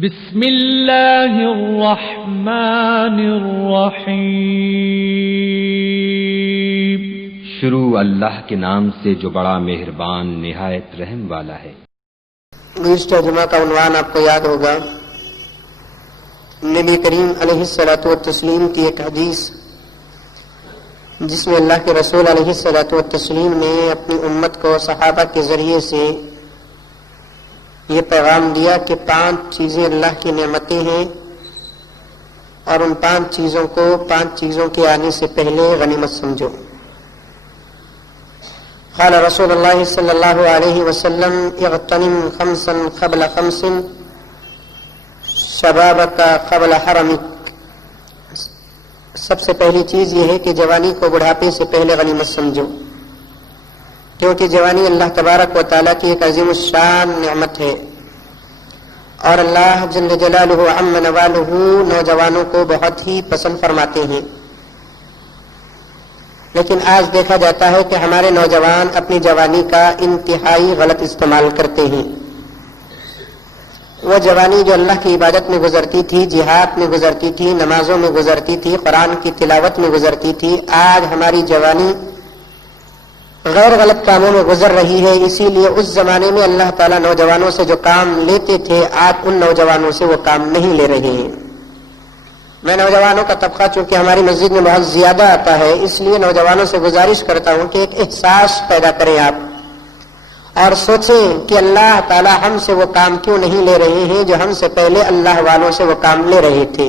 بسم اللہ الرحمن الرحیم۔ شروع اللہ کے نام سے جو بڑا مہربان نہایت رحم والا ہے۔ گزشتہ جمعہ کا عنوان آپ کو یاد ہوگا، نبی کریم علیہ الصلوۃ والتسلیم کی ایک حدیث جس میں اللہ کے رسول علیہ الصلوۃ والتسلیم نے اپنی امت کو صحابہ کے ذریعے سے یہ پیغام دیا کہ 5 چیزیں اللہ کی نعمتیں ہیں اور ان 5 چیزوں کو 5 چیزوں کے آنے سے پہلے غنیمت سمجھو۔ قال رسول اللہ صلی اللہ علیہ وسلم اغتنم 5 قبل 5 شبابک قبل حرمک۔ سب سے پہلی چیز یہ ہے کہ جوانی کو بڑھاپے سے پہلے غنیمت سمجھو، کیونکہ جوانی اللہ تبارک و تعالیٰ کی ایک عظیم الشان نعمت ہے، اور اللہ جل جلالہ عم نوالہ نوجوانوں کو بہت ہی پسند فرماتے ہیں۔ لیکن آج دیکھا جاتا ہے کہ ہمارے نوجوان اپنی جوانی کا انتہائی غلط استعمال کرتے ہیں۔ وہ جوانی جو اللہ کی عبادت میں گزرتی تھی، جہاد میں گزرتی تھی، نمازوں میں گزرتی تھی، قرآن کی تلاوت میں گزرتی تھی، آج ہماری جوانی غیر غلط کاموں میں گزر رہی ہے۔ اسی لیے اس زمانے میں اللہ تعالیٰ نوجوانوں سے جو کام لیتے تھے، آج ان نوجوانوں سے وہ کام نہیں لے رہے ہیں۔ میں نوجوانوں کا طبقہ چونکہ ہماری مسجد میں بہت زیادہ آتا ہے، اس لیے نوجوانوں سے گزارش کرتا ہوں کہ ایک احساس پیدا کریں آپ، اور سوچیں کہ اللہ تعالیٰ ہم سے وہ کام کیوں نہیں لے رہے ہیں جو ہم سے پہلے اللہ والوں سے وہ کام لے رہے تھے۔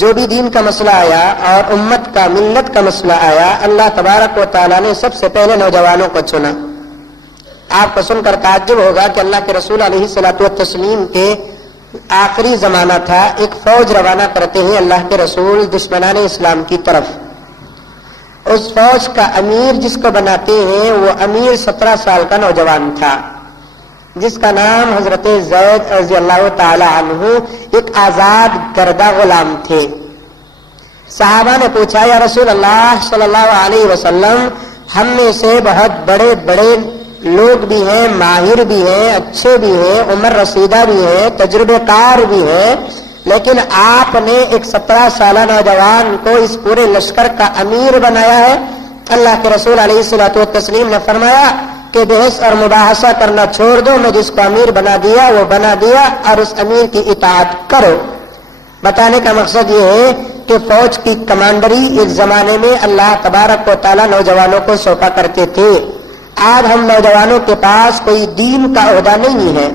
جو بھی دین کا مسئلہ آیا اور امت کا ملت کا مسئلہ آیا، اللہ تبارک و تعالیٰ نے سب سے پہلے نوجوانوں کو چنا۔ آپ کو سن کر تعجب ہوگا کہ اللہ کے رسول علیہ الصلوۃ والتسلیم کے آخری زمانہ تھا، ایک فوج روانہ کرتے ہیں اللہ کے رسول دشمنان اسلام کی طرف۔ اس فوج کا امیر جس کو بناتے ہیں وہ امیر 17 سال کا نوجوان تھا، جس کا نام حضرت زید رضی اللہ تعالی عنہ، ایک آزاد کردہ غلام تھے۔ صحابہ نے پوچھا، یا رسول اللہ صلی اللہ علیہ وسلم، ہم میں سے بہت بڑے بڑے لوگ بھی ہیں، ماہر بھی ہیں، اچھے بھی ہیں، عمر رسیدہ بھی ہیں، تجربے کار بھی ہیں، لیکن آپ نے ایک 17 سالہ نوجوان کو اس پورے لشکر کا امیر بنایا ہے۔ اللہ کے رسول علیہ الصلوۃ والتسلیم نے فرمایا کہ بحث اور مباحثہ کرنا چھوڑ دو، میں جس کو امیر بنا دیا وہ بنا دیا، اور اس امیر کی اطاعت کرو۔ بتانے کا مقصد یہ ہے کہ فوج کی کمانڈری ایک زمانے میں اللہ تبارک و تعالیٰ نوجوانوں کو سونپا کرتے تھے۔ آج ہم نوجوانوں کے پاس کوئی دین کا عہدہ نہیں ہے۔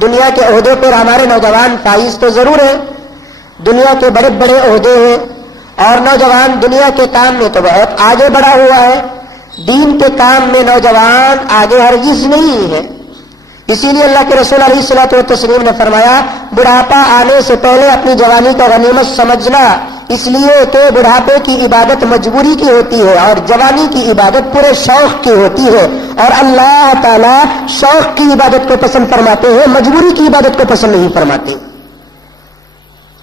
دنیا کے عہدے پر ہمارے نوجوان فائز تو ضرور ہیں، دنیا کے بڑے بڑے عہدے ہیں، اور نوجوان دنیا کے کام میں تو بہت آگے بڑھا ہوا ہے، دین کے کام میں نوجوان آگے ہرگز نہیں ہے۔ اسی لیے اللہ کے رسول علیہ الصلوۃ والتسلیم نے فرمایا، بڑھاپا آنے سے پہلے اپنی جوانی کو غنیمت سمجھنا، اس لیے کہ بڑھاپے کی عبادت مجبوری کی ہوتی ہے اور جوانی کی عبادت پورے شوق کی ہوتی ہے، اور اللہ تعالیٰ شوق کی عبادت کو پسند فرماتے ہیں، مجبوری کی عبادت کو پسند نہیں فرماتے۔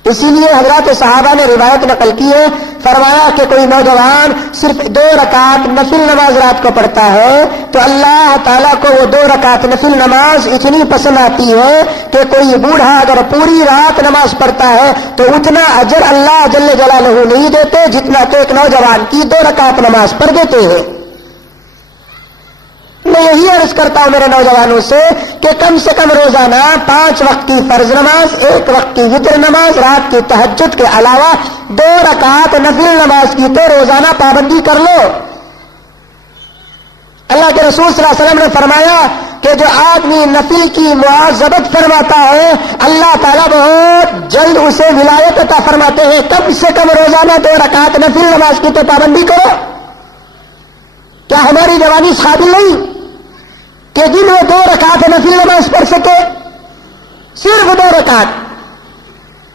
اسی لیے حضرات صحابہ نے روایت نقل کی ہے، فرمایا کہ کوئی نوجوان صرف 2 رکعت نفل نماز رات کو پڑھتا ہے تو اللہ تعالیٰ کو وہ 2 رکعت نفل نماز اتنی پسند آتی ہے کہ کوئی بوڑھا اگر پوری رات نماز پڑھتا ہے تو اتنا اجر اللہ جل جلالہ نہیں دیتے جتنا کہ ایک نوجوان کی 2 رکعت نماز پڑھ دیتے ہیں۔ میں یہی عرض کرتا ہوں میرے نوجوانوں سے کہ کم سے کم روزانہ 5 وقت کی فرض نماز، 1 وقت کی وتر نماز، رات کی تہجد کے علاوہ 2 رکعت نفل نماز کی تو روزانہ پابندی کر لو۔ اللہ کے رسول صلی اللہ علیہ وسلم نے فرمایا کہ جو آدمی نفل کی مواظبت فرماتا ہے اللہ تعالیٰ بہت جلد اسے ولایت عطا فرماتے ہیں۔ کم سے کم روزانہ 2 رکعت نفل نماز کی تو پابندی کرو۔ کیا ہماری جوانی اس قابل نہیں کہ دن میں 2 رکعت نفل نماز پڑھ سکے؟ صرف 2 رکعت۔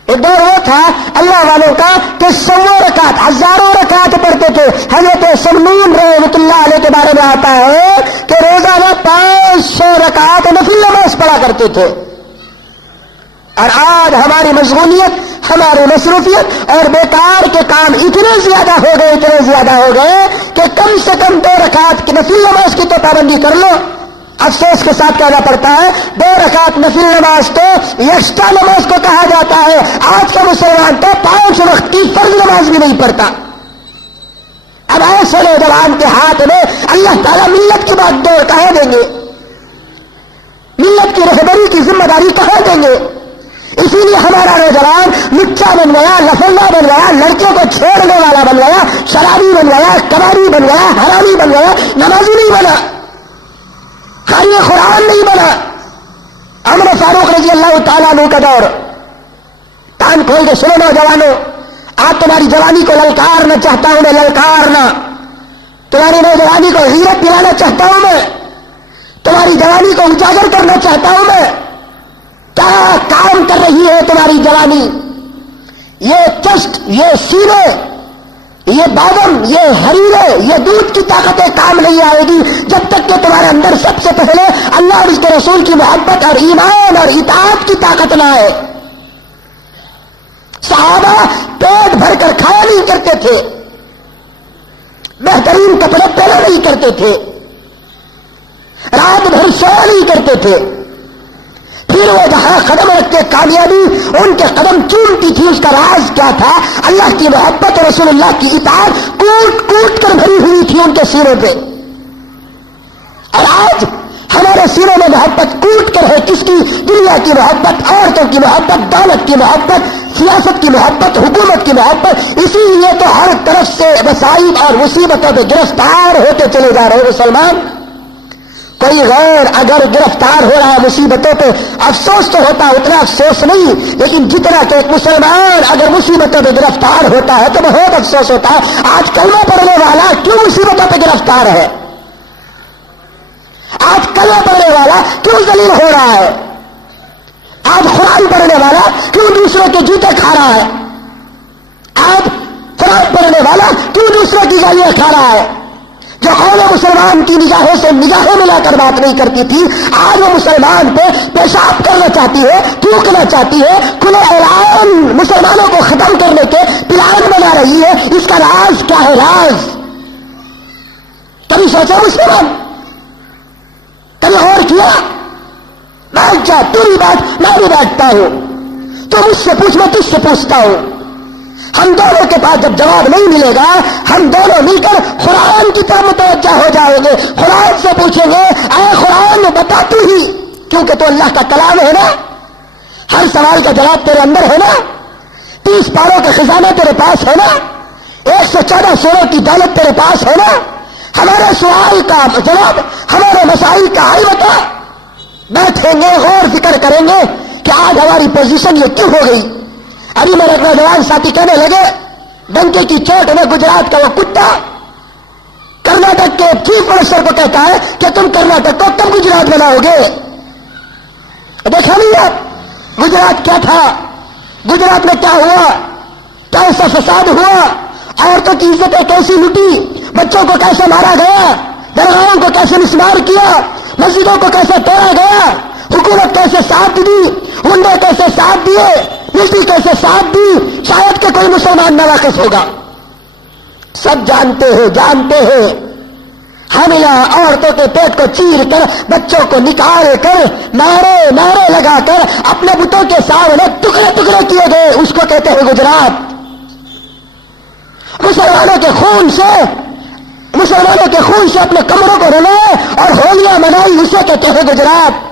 ایک دور وہ تھا اللہ والوں کا کہ 100 رکعت، ہزاروں رکعت پڑھتے تھے۔ حضرت سمنون رحمۃ اللہ علیہ کے بارے میں آتا ہے کہ روزانہ 500 رکعت نفل نماز پڑھا کرتے تھے۔ اور آج ہماری مشغولیت، ہماری مصروفیت اور بیکار کے کام اتنے زیادہ ہو گئے کہ کم سے کم 2 رکعت کی نفل نماز کی تو پابندی کر لو۔ افسوس کے ساتھ کہنا پڑتا ہے 2 رکعت نفل نماز تو یکشا نماز کو کہا جاتا ہے. آج کا مسلمان تو 5 وقت کی فرض نماز بھی نہیں پڑھتا. اب ایسے نوجوان کے ہاتھ میں اللہ تعالیٰ ملت کی بات ڈور کہاں دیں گے؟ ملت کی رہبری کی ذمہ داری کہاں دیں گے؟ اسی لیے ہمارا نوجوان لچا بن گیا، لفنگا بن گیا، لڑکیوں کو چھیڑنے والا بن گیا، شرابی بن گیا، کبابی بن گیا، حرامی بن گیا، نمازی نہیں بنا، قاری قرآن نہیں بنا. عمر فاروق رضی اللہ تعالیٰ عنہ کا دور. کان کھول کے سنو نوجوانوں، آج تمہاری جوانی کو للکارنا چاہتا ہوں میں، للکارنا. تمہاری نوجوانی کو غیرت دلانا چاہتا ہوں میں، تمہاری جوانی کو اجاگر کرنا چاہتا ہوں میں. کیا کام کر رہی ہے تمہاری جوانی؟ یہ چشت، یہ سینے، یہ بادم، یہ حریرے، یہ دودھ کی طاقتیں کام نہیں آئے گی جب تک کہ تمہارے اندر سب سے پہلے اللہ اور اس کے رسول کی محبت اور ایمان اور اطاعت کی طاقت نہ آئے. صحابہ پیٹ بھر کر کھایا نہیں کرتے تھے، بہترین کپڑے پہنا نہیں کرتے تھے، رات بھر سویا نہیں کرتے تھے. پھر وہ جہاں قدم رکھ کے کامیابی ان کے قدم چومتی تھی، اس کا راز کیا تھا؟ اللہ کی محبت اور رسول اللہ کی اطاعت کوٹ کوٹ کر بھری ہوئی تھی ان کے سینوں پہ. اور آج ہمارے سینوں میں محبت کوٹ کر ہے. کس کی؟ دنیا کی محبت، عورتوں کی محبت، دولت کی محبت، سیاست کی محبت، حکومت کی محبت. اسی لیے تو ہر طرف سے مسائل اور مصیبتوں پہ گرفتار ہوتے چلے جا رہے مسلمان. کوئی غیر اگر گرفتار ہو رہا ہے مصیبتوں پہ، افسوس تو ہوتا، اتنا افسوس نہیں، لیکن جتنا کہ ایک مسلمان اگر مصیبتوں پہ گرفتار ہوتا ہے تو بہت افسوس ہوتا ہے. آج کلمہ پڑھنے والا کیوں مصیبتوں پہ گرفتار ہے؟ آج کلمہ پڑھنے والا کیوں ذلیل ہو رہا ہے؟ آج قرآن پڑھنے والا کیوں دوسروں کے جوتے کھا رہا ہے؟ آج قرآن پڑھنے والا کیوں دوسروں کی گالیاں کھا رہا ہے؟ جو قوم مسلمان کی نگاہوں سے نگاہیں ملا کر بات نہیں کرتی تھی، آج وہ مسلمان پہ پیشاب کرنا چاہتی ہے، تھوکنا چاہتی ہے، کھلے اعلان مسلمانوں کو ختم کرنے کے پلان بنا رہی ہے. اس کا راز کیا ہے؟ راز کبھی سوچا مسلمان؟ کبھی غور کیا؟ بیٹھ جا، تو بھی بات میں بھی بیٹھتا ہوں، تو مجھ سے پوچھ، میں تجھ سے پوچھتا ہوں. ہم دونوں کے پاس جب جواب نہیں ملے گا، ہم دونوں مل کر قرآن کی طرف متوجہ ہو جائیں گے. قرآن سے پوچھیں گے، اے قرآن بتا تو ہی، کیونکہ تو اللہ کا کلام ہے نا، ہر سوال کا جواب تیرے اندر ہے نا، 30 پاروں کا خزانہ تیرے پاس ہے نا، 114 سوروں کی دولت تیرے پاس ہے نا. ہمارے سوال کا جواب، ہمارے مسائل کا حل بتا. بیٹھیں گے، غور فکر کریں گے کہ آج ہماری پوزیشن یہ کیوں ہو گئی. ابھی میرے نوجوان ساتھی کہنے لگے، ڈنکے کی چوٹ میں گجرات کا وہ کتا کرناٹک کے چیف منسٹر کو کہتا ہے کہ تم کرناٹک کو کب گجرات بناؤ گے. دیکھا نہیں آپ گجرات کیا تھا؟ گجرات میں کیا ہوا؟ کیسا فساد ہوا؟ عورتوں کی عزتیں کیسی لٹی، بچوں کو کیسے مارا گیا، درگاہوں کو کیسے مسمار کیا، مسجدوں کو کیسے توڑا گیا، حکومت کیسے ساتھ دی، گنڈے کیسے ساتھ دیے، ملٹری کیسے ساتھ دی. شاید کہ کوئی مسلمان نہ واقف ہوگا. سب جانتے ہیں. ہم یہاں عورتوں کے پیٹ کو چیر کر، بچوں کو نکال کر، نعرے لگا کر اپنے بتوں کے سامنے ٹکڑے ٹکڑے کیے گئے. اس کو کہتے ہیں گجرات. مسلمانوں کے خون سے اپنے کمروں کو رلائے اور ہولیاں منائی، اسے کہتے ہیں گجرات.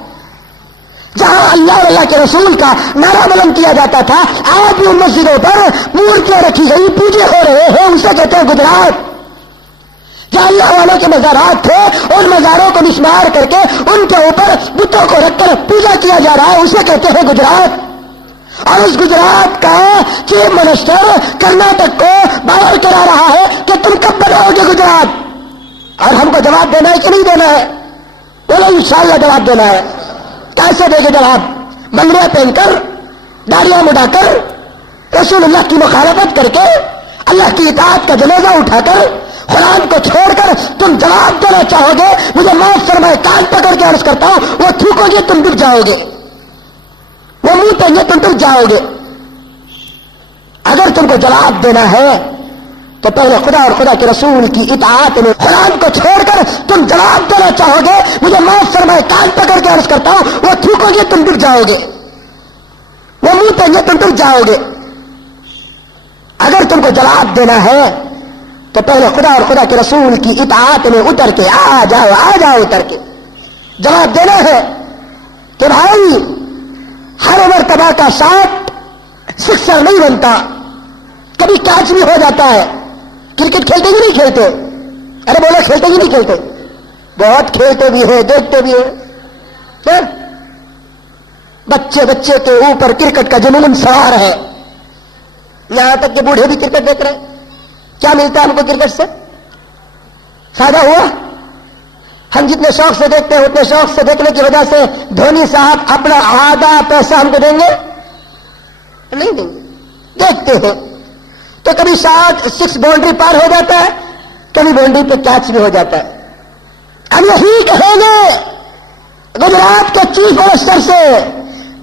جہاں اللہ اور اللہ کے رسول کا نعرہ بلند کیا جاتا تھا، آج بھی ان مسجدوں پر مورتیاں رکھی گئی، پوجے ہو رہے ہیں، اسے کہتے ہیں گجرات. جہاں اللہ والوں کے مزارات تھے، ان مزاروں کو مسمار کر کے ان کے اوپر بتوں کو رکھ کر پوجا کیا جا رہا ہے، اسے کہتے ہیں گجرات. اور اس گجرات کا چیف منسٹر کرناٹک کو باور کرا رہا ہے کہ تم کب بناؤ گے گجرات. اور ہم کو جواب دینا ہے کہ نہیں دینا ہے؟ بولو انشاءاللہ جواب دینا ہے. کیسے دے گے جواب؟ بنگڑیاں پہن کر، داڑیاں مڈا کر، رسول اللہ کی مخالفت کر کے، اللہ کی اطاعت کا جنازہ اٹھا کر، قرآن کو چھوڑ کر تم جواب دینا چاہو گے؟ مجھے معاف فرمائے، کان پکڑ کے عرض کرتا ہوں، وہ تھوکو گے تم ڈر جاؤ گے، وہ منہ پہ گے تم ڈر جاؤ گے. اگر تم کو جواب دینا ہے تو پہلے خدا اور خدا کے رسول کی اطاعت میں قرآن کو چھوڑ کر تم جواب دینا چاہو گے، مجھے معاف فرمائے، کان پکڑ کے عرض کرتا ہوں، وہ تھوکو گے تم گر جاؤ گے، وہ منہ پہ گے تم گر جاؤ گے۔ اگر تم کو جواب دینا ہے تو پہلے خدا اور خدا کے رسول کی اطاعت میں اتر کے آ جاؤ اتر کے جواب دینا ہے کہ بھائی ہر مرتبہ کا شاٹ سکسر نہیں بنتا، کبھی کیچ بھی ہو جاتا ہے۔ کرکٹ کھیلتے بھی نہیں کھیلتے؟ ارے بولے کھیلتے بھی نہیں کھیلتے؟ بہت کھیلتے بھی ہیں، دیکھتے بھی ہیں۔ بچے بچے کے اوپر کرکٹ کا جنون سوار ہے، یہاں تک کہ بوڑھے بھی کرکٹ دیکھ رہے ہیں۔ کیا ملتا ہے ہم کو کرکٹ سے؟ فائدہ ہوا؟ ہم جتنے شوق سے دیکھتے ہیں اتنے شوق سے دیکھنے کی وجہ سے دھونی صاحب اپنا آدھا پیسہ ہم کو دیں گے؟ نہیں دیں گے۔ دیکھتے ہیں تو کبھی شاٹ 6 باؤنڈری پار ہو جاتا ہے، کبھی باؤنڈری پہ کیچ بھی ہو جاتا ہے۔ ہم یہی کہیں گے گجرات کے چیف منسٹر سے،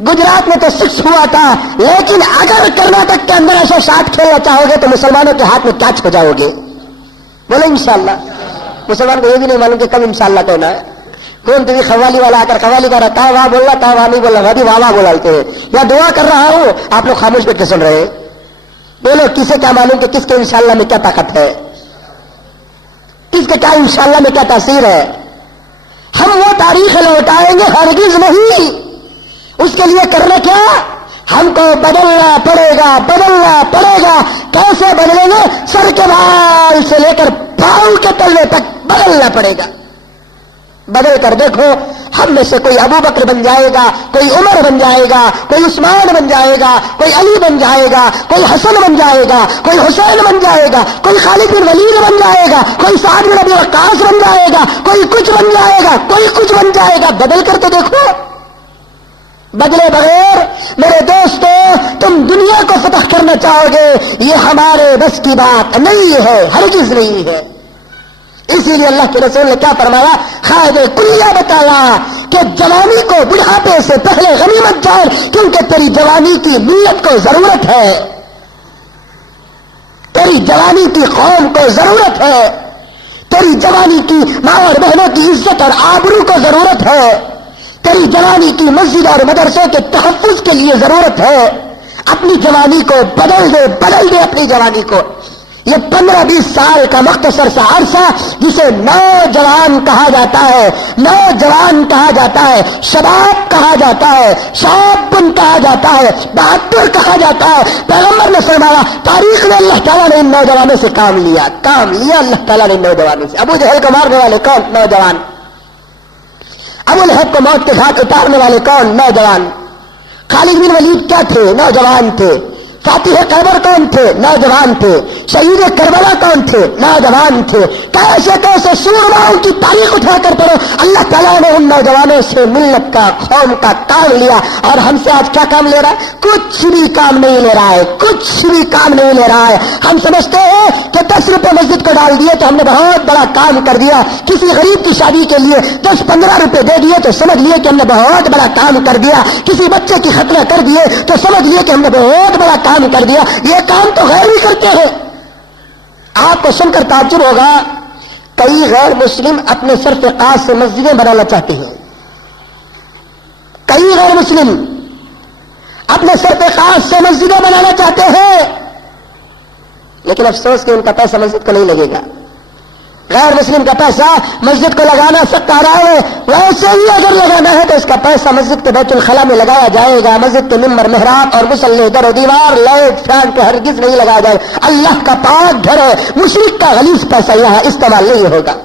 گجرات میں تو 6 ہوا تھا، لیکن اگر کرناٹک کے اندر ایسا شاٹ کھیلنا چاہو گے تو مسلمانوں کے ہاتھ میں کیچ ہو جاؤ گے۔ بولے انشاءاللہ۔ مسلمان کو یہ بھی نہیں معلوم کہ کب انشاءاللہ کہنا ہے۔ کون تو بھی قوالی والا آ کر قوالی کر رہا تھا، واہ بول رہا تھا، واہ نہیں بول رہا، واہ واہ بولتے ہیں، یا دعا کر رہا ہوں، آپ لوگ خاموش بیٹھ کے سن رہے ہیں۔ بولو کسے کیا معلوم کہ کس کے انشاءاللہ میں کیا طاقت ہے، کس کے کیا انشاءاللہ میں کیا تاثیر ہے۔ ہم وہ تاریخ لوٹائیں گے ہرگز نہیں۔ اس کے لیے کرنا کیا؟ ہم کو بدلنا پڑے گا۔ کیسے بدلیں گے؟ سر کے بال سے لے کر پاؤں کے تلے تک بدلنا پڑے گا۔ بدل کر دیکھو، ہم میں سے کوئی ابو بکر بن جائے گا، کوئی عمر بن جائے گا، کوئی عثمان بن جائے گا، کوئی علی بن جائے گا، کوئی حسن بن جائے گا، کوئی حسین بن جائے گا، کوئی خالد بن ولید بن جائے گا، کوئی سعد بن ابی وقاص بن جائے گا، کوئی کچھ بن جائے گا، کوئی کچھ بن جائے گا۔ بدل کر تو دیکھو۔ بدلے بغیر میرے دوستو تم دنیا کو فتح کرنا چاہو گے، یہ ہمارے بس کی بات نہیں ہے، ہرگز نہیں ہے۔ اسی لیے اللہ کے رسول نے کیا فرمایا؟ خائد کلیہ بتایا کہ جوانی کو بڑھاپے سے پہلے غنیمت جان، کیونکہ تیری جوانی کی ملت کو ضرورت ہے، تیری جوانی کی قوم کو ضرورت ہے، تیری جوانی کی ماں اور بہنوں کی عزت اور آبرو کو ضرورت ہے، تیری جوانی کی مسجد اور مدرسوں کے تحفظ کے لیے ضرورت ہے۔ اپنی جوانی کو بدل دے اپنی جوانی کو۔ یہ 15-20 سال کا مختصر سا عرصہ جسے نوجوان کہا جاتا ہے، نوجوان کہا جاتا ہے، شباب کہا جاتا ہے، شابن کہا جاتا ہے، بہادر کہا جاتا ہے۔ پیغمبر نے فرمایا تاریخ میں اللہ تعالیٰ نے ان نوجوانوں سے کام لیا اللہ تعالیٰ نے ان نوجوانوں سے۔ ابو جہل کو مارنے والے کون؟ نوجوان۔ ابو لہب کو موت کے گھاٹ اتارنے والے کون؟ نوجوان۔ خالد بن ولید کیا تھے؟ نوجوان تھے۔ فاتح خیبر کون تھے؟ نوجوان تھے۔ شہید کربلا کون تھے؟ نوجوان تھے۔ کیسے کیسے سورماؤں کی تاریخ اٹھا کر پڑھو، اللہ تعالیٰ نے ان نوجوانوں سے ملت کا، قوم کا کام لیا۔ اور ہم سے آج کیا کام لے رہا ہے؟ کچھ بھی کام نہیں لے رہا ہے، کچھ بھی کام نہیں لے رہا ہے۔ ہم سمجھتے ہیں کہ 10 روپے مسجد کو ڈال دیے تو ہم نے بہت بڑا کام کر دیا، کسی غریب کی شادی کے لیے 10-15 روپے دے دیے تو سمجھ لیے کہ ہم نے بہت بڑا کام کر دیا، کسی بچے کی ختنہ کر دیے تو سمجھ لیے کہ ہم نے بہت بڑا کام کر دیا۔ یہ کام تو غیر ہی کرتے ہیں۔ آپ کو سن کر تعجب ہوگا، کئی غیر مسلم اپنے صرف خاص سے مسجدیں بنانا چاہتے ہیں، کئی غیر مسلم اپنے صرف خاص سے مسجدیں بنانا چاہتے ہیں، لیکن افسوس کہ ان کا پیسہ مسجد کو نہیں لگے گا۔ غیر مسلم کا پیسہ مسجد کو لگانا سخت حرام ہے، ویسے ہی اگر لگانا ہے تو اس کا پیسہ مسجد کے بیت الخلا میں لگایا جائے گا، مسجد کے ممبر، محراب اور مصلی، در و دیوار، لائٹ، فین پہ ہرگز نہیں لگایا جائے گا۔ اللہ کا پاک گھر ہے، مشرک کا غلیظ پیسہ یہاں استعمال نہیں ہوگا۔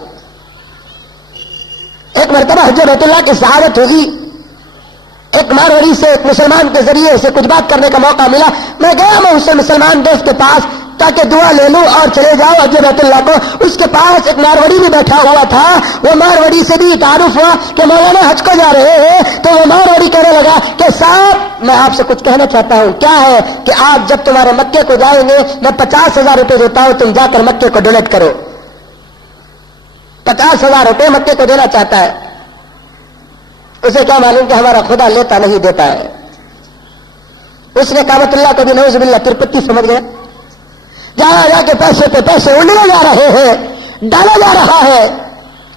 ایک مرتبہ حج بیت اللہ کی سعادت ہوگی، ایک ماروڑی سے ایک مسلمان کے ذریعے سے کچھ بات کرنے کا موقع ملا، میں گیا میں اسے مسلمان دوست کے پاس تاکہ دعا لے لوں اور چلے جاؤ حج بیت اللہ کو۔ اس کے پاس ایک ماروڑی بھی بیٹھا ہوا تھا، وہ ماروڑی سے بھی تعارف ہوا کہ مولانا حج کو جا رہے ہیں، تو وہ ماروڑی کہنے لگا کہ صاحب میں آپ سے کچھ کہنا چاہتا ہوں۔ کیا ہے؟ کہ آپ جب تمہارے مکے کو جائیں گے میں 50,000 روپے دیتا ہوں، تم جا کر مکے کو ڈونیٹ کرو۔ 50,000 روپے مکے کو دینا چاہتا ہے۔ اسے کیا معلوم کہ ہمارا خدا لیتا نہیں دیتا ہے۔ اس نے کعبۃ اللہ کو بھی نعوذ باللہ ترپتی سمجھ گیا۔ جا کے پیسے پہ پیسے اڑنے جا رہے ہیں، ڈالا جا رہا ہے۔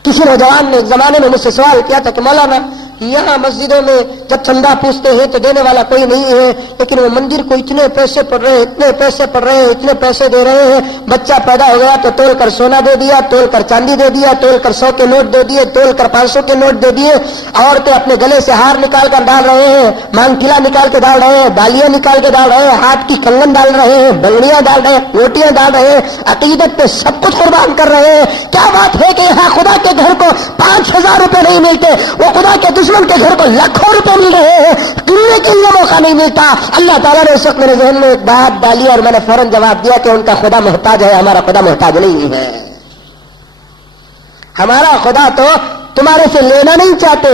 کسی نوجوان نے زمانے میں مجھ سے سوال کیا تھا کہ مولانا یہاں مسجدوں میں جب چندہ پوچھتے ہیں تو دینے والا کوئی نہیں ہے، لیکن وہ مندر کو اتنے پیسے پڑ رہے ہیں، اتنے پیسے پڑ رہے ہیں، اتنے پیسے دے رہے ہیں، بچہ پیدا ہو گیا تو تول کر سونا دے دیا، تول کر چاندی دے دیا، تول کر 100 کے نوٹ دے دیے، تول کر 500 کے نوٹ دے دیے، عورتیں اپنے گلے سے ہار نکال کر ڈال رہے ہیں، مانگ ٹیلا نکال کے ڈال رہے ہیں، بالیاں نکال کے ڈال رہے ہیں، ہاتھ کی کنگن ڈال رہے ہیں، بنگڑیاں ڈال رہے ہیں، روٹیاں ڈال رہے ہیں، عقیدت پہ سب کچھ قربان کر رہے ہیں۔ کیا بات ہے کہ یہاں خدا کے گھر کو 5000 روپے نہیں ملتے، وہ خدا کے دشمن کے گھر کو لاکھوں روپے مل رہے ہیں، گننے کے لیے موقع نہیں ملتا۔ اللہ تعالیٰ نے اس وقت میرے ذہن میں ایک بات ڈالی اور میں نے فوراً جواب دیا کہ ان کا خدا محتاج ہے، ہمارا خدا محتاج نہیں ہے۔ ہمارا خدا تو تمہارے سے لینا نہیں چاہتے،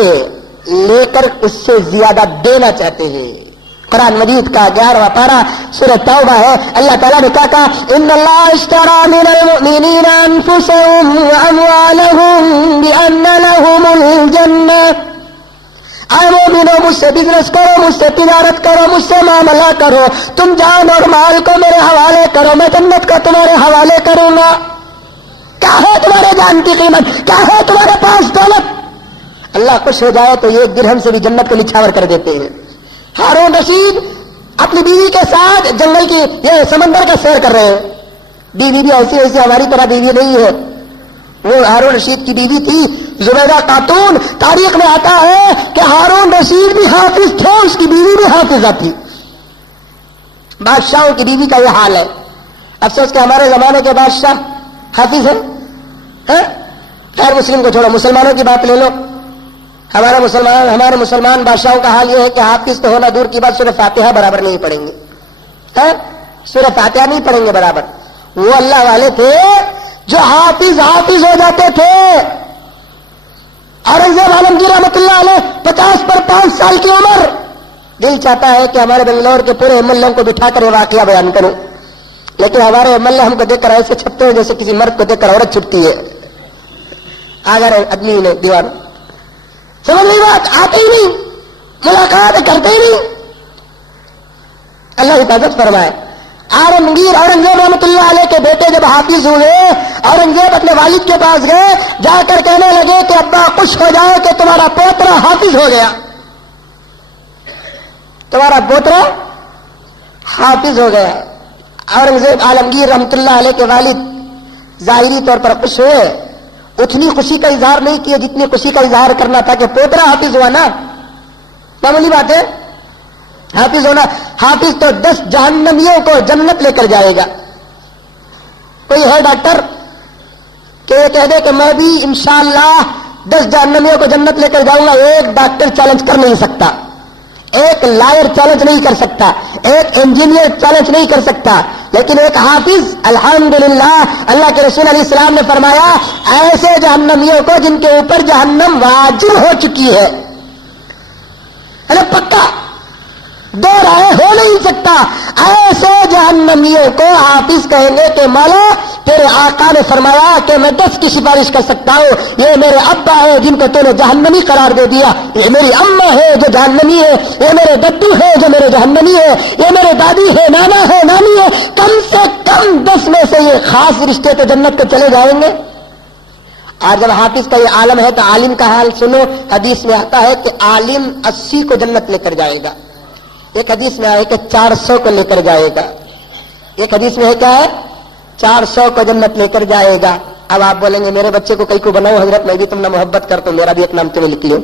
لے کر اس سے زیادہ دینا چاہتے ہیں۔ قرآن مجید کا 11واں پارہ سورہ توبہ ہے۔ اللہ تعالیٰ نے کہا ان اللہ اشترى من المؤمنین انفسهم واموالهم بان لهم الجنہ۔ اے مومنو، مجھ سے بزنس کرو، مجھ سے تجارت کرو، مجھ سے معاملہ کرو، تم جان اور مال کو میرے حوالے کرو، میں جنت کو تمہارے حوالے کروں گا۔ کیا ہے تمہارے جان کی قیمت؟ کیا ہے تمہارے پاس دولت؟ اللہ خوش ہو جائے تو یہ 1 درہم سے بھی جنت کو نچھاور کر دیتے ہیں۔ ہارون رشید اپنی بیوی کے ساتھ جنگل کی یہ سمندر کا سیر کر رہے ہیں۔ بیوی بھی ایسی ایسی ہماری طرح بیوی نہیں ہے، وہ ہارون رشید کی بیوی تھی زبیدہ خاتون۔ تاریخ میں آتا ہے کہ ہارون رشید بھی حافظ تھے، اس کی بیوی بھی حافظہ تھی۔ بادشاہوں کی بیوی کا یہ حال ہے۔ افسوس کہ ہمارے زمانے کے بادشاہ حافظ ہیں۔ خیر مسلم کو چھوڑو، مسلمانوں کی بات لے لو۔ ہمارے مسلمان بادشاہوں کا حال یہ ہے کہ حافظ تو ہونا دور کی بات، سورہ فاتحہ برابر نہیں پڑھیں گے، سورہ فاتحہ نہیں پڑھیں گے برابر۔ وہ اللہ والے تھے جو حافظ ہو جاتے تھے۔ اورنگزیب عالمگیر رحمۃ اللہ علیہ 50 پر 5 سال کی عمر، دل چاہتا ہے کہ ہمارے بنگلور کے پورے ایم ایل اے کو بٹھا کر یہ واقعہ بیان کروں، لیکن ہمارے ایم ایل اے ہم کو دیکھ کر ایسے چھپتے ہیں جیسے کسی مرد کو دیکھ کر عورت چھپتی ہے۔ اگر آدمی نے دیوان سمجھ نہیں، بات آتے ہی نہیں، ملاقات کرتے ہی نہیں۔ اللہ حفاظت فرمائے۔ اورنگزیب رحمۃ اللہ علیہ کے بیٹے جب حافظ ہوئے، اورنگزیب اپنے والد کے پاس گئے، جا کر کہنے لگے کہ ابا خوش ہو جائے کہ تمہارا پوترا حافظ ہو گیا، تمہارا پوترا حافظ ہو گیا۔ اورنگزیب عالمگیر رحمۃ اللہ علیہ کے والد ظاہری طور پر خوش ہوئے، اتنی خوشی کا اظہار نہیں کیا جتنی خوشی کا اظہار کرنا تھا کہ پوترا حافظ ہوا نا، معمولی بات ہے حافظ ہونا۔ حافظ تو 10 جہنمیوں کو جنت لے کر جائے گا۔ کوئی ہے ڈاکٹر کہ یہ کہہ دے کہ میں بھی انشاءاللہ 10 جہنمیوں کو جنت لے کر جاؤں گا؟ ایک ڈاکٹر چیلنج کر نہیں سکتا، ایک لائر چیلنج نہیں کر سکتا، ایک انجینئر چیلنج نہیں کر سکتا، لیکن ایک حافظ الحمدللہ اللہ کے رسول علیہ السلام نے فرمایا ایسے جہنمیوں کو جن کے اوپر جہنم واجب ہو چکی ہے، پکا دو رائے ہو نہیں سکتا، ایسے جہنمیوں کو حافظ کہیں گے کہ مولا تیرے آقا نے فرمایا کہ میں 10 کی سفارش کر سکتا ہوں، یہ میرے ابا ہے جن کو تو نے جہنمی قرار دے دیا، یہ میری اماں ہے جو جہنمی ہے، یہ میرے ددو ہے جو میرے جہنمی ہے، یہ میرے دادی ہے، نانا ہے، نانی ہے، کم سے کم 10 میں سے یہ خاص رشتے تو جنت کو چلے جائیں گے۔ آج جب حافظ کا یہ عالم ہے تو عالم کا حال سنو۔ حدیث میں آتا ہے کہ عالم 80 کو جنت لے کر جائے گا، ایک حدیث میں ہے کہ 400 کو لے کر جائے گا، ایک حدیث میں ہے کیا ہے 400 کو جنت لے کر جائے گا۔ اب آپ بولیں گے میرے بچے کو کئی کو بناؤ حضرت، میں بھی تم نے محبت کرتا ہوں، میرا بھی ایک نام تمہیں لکھ لو،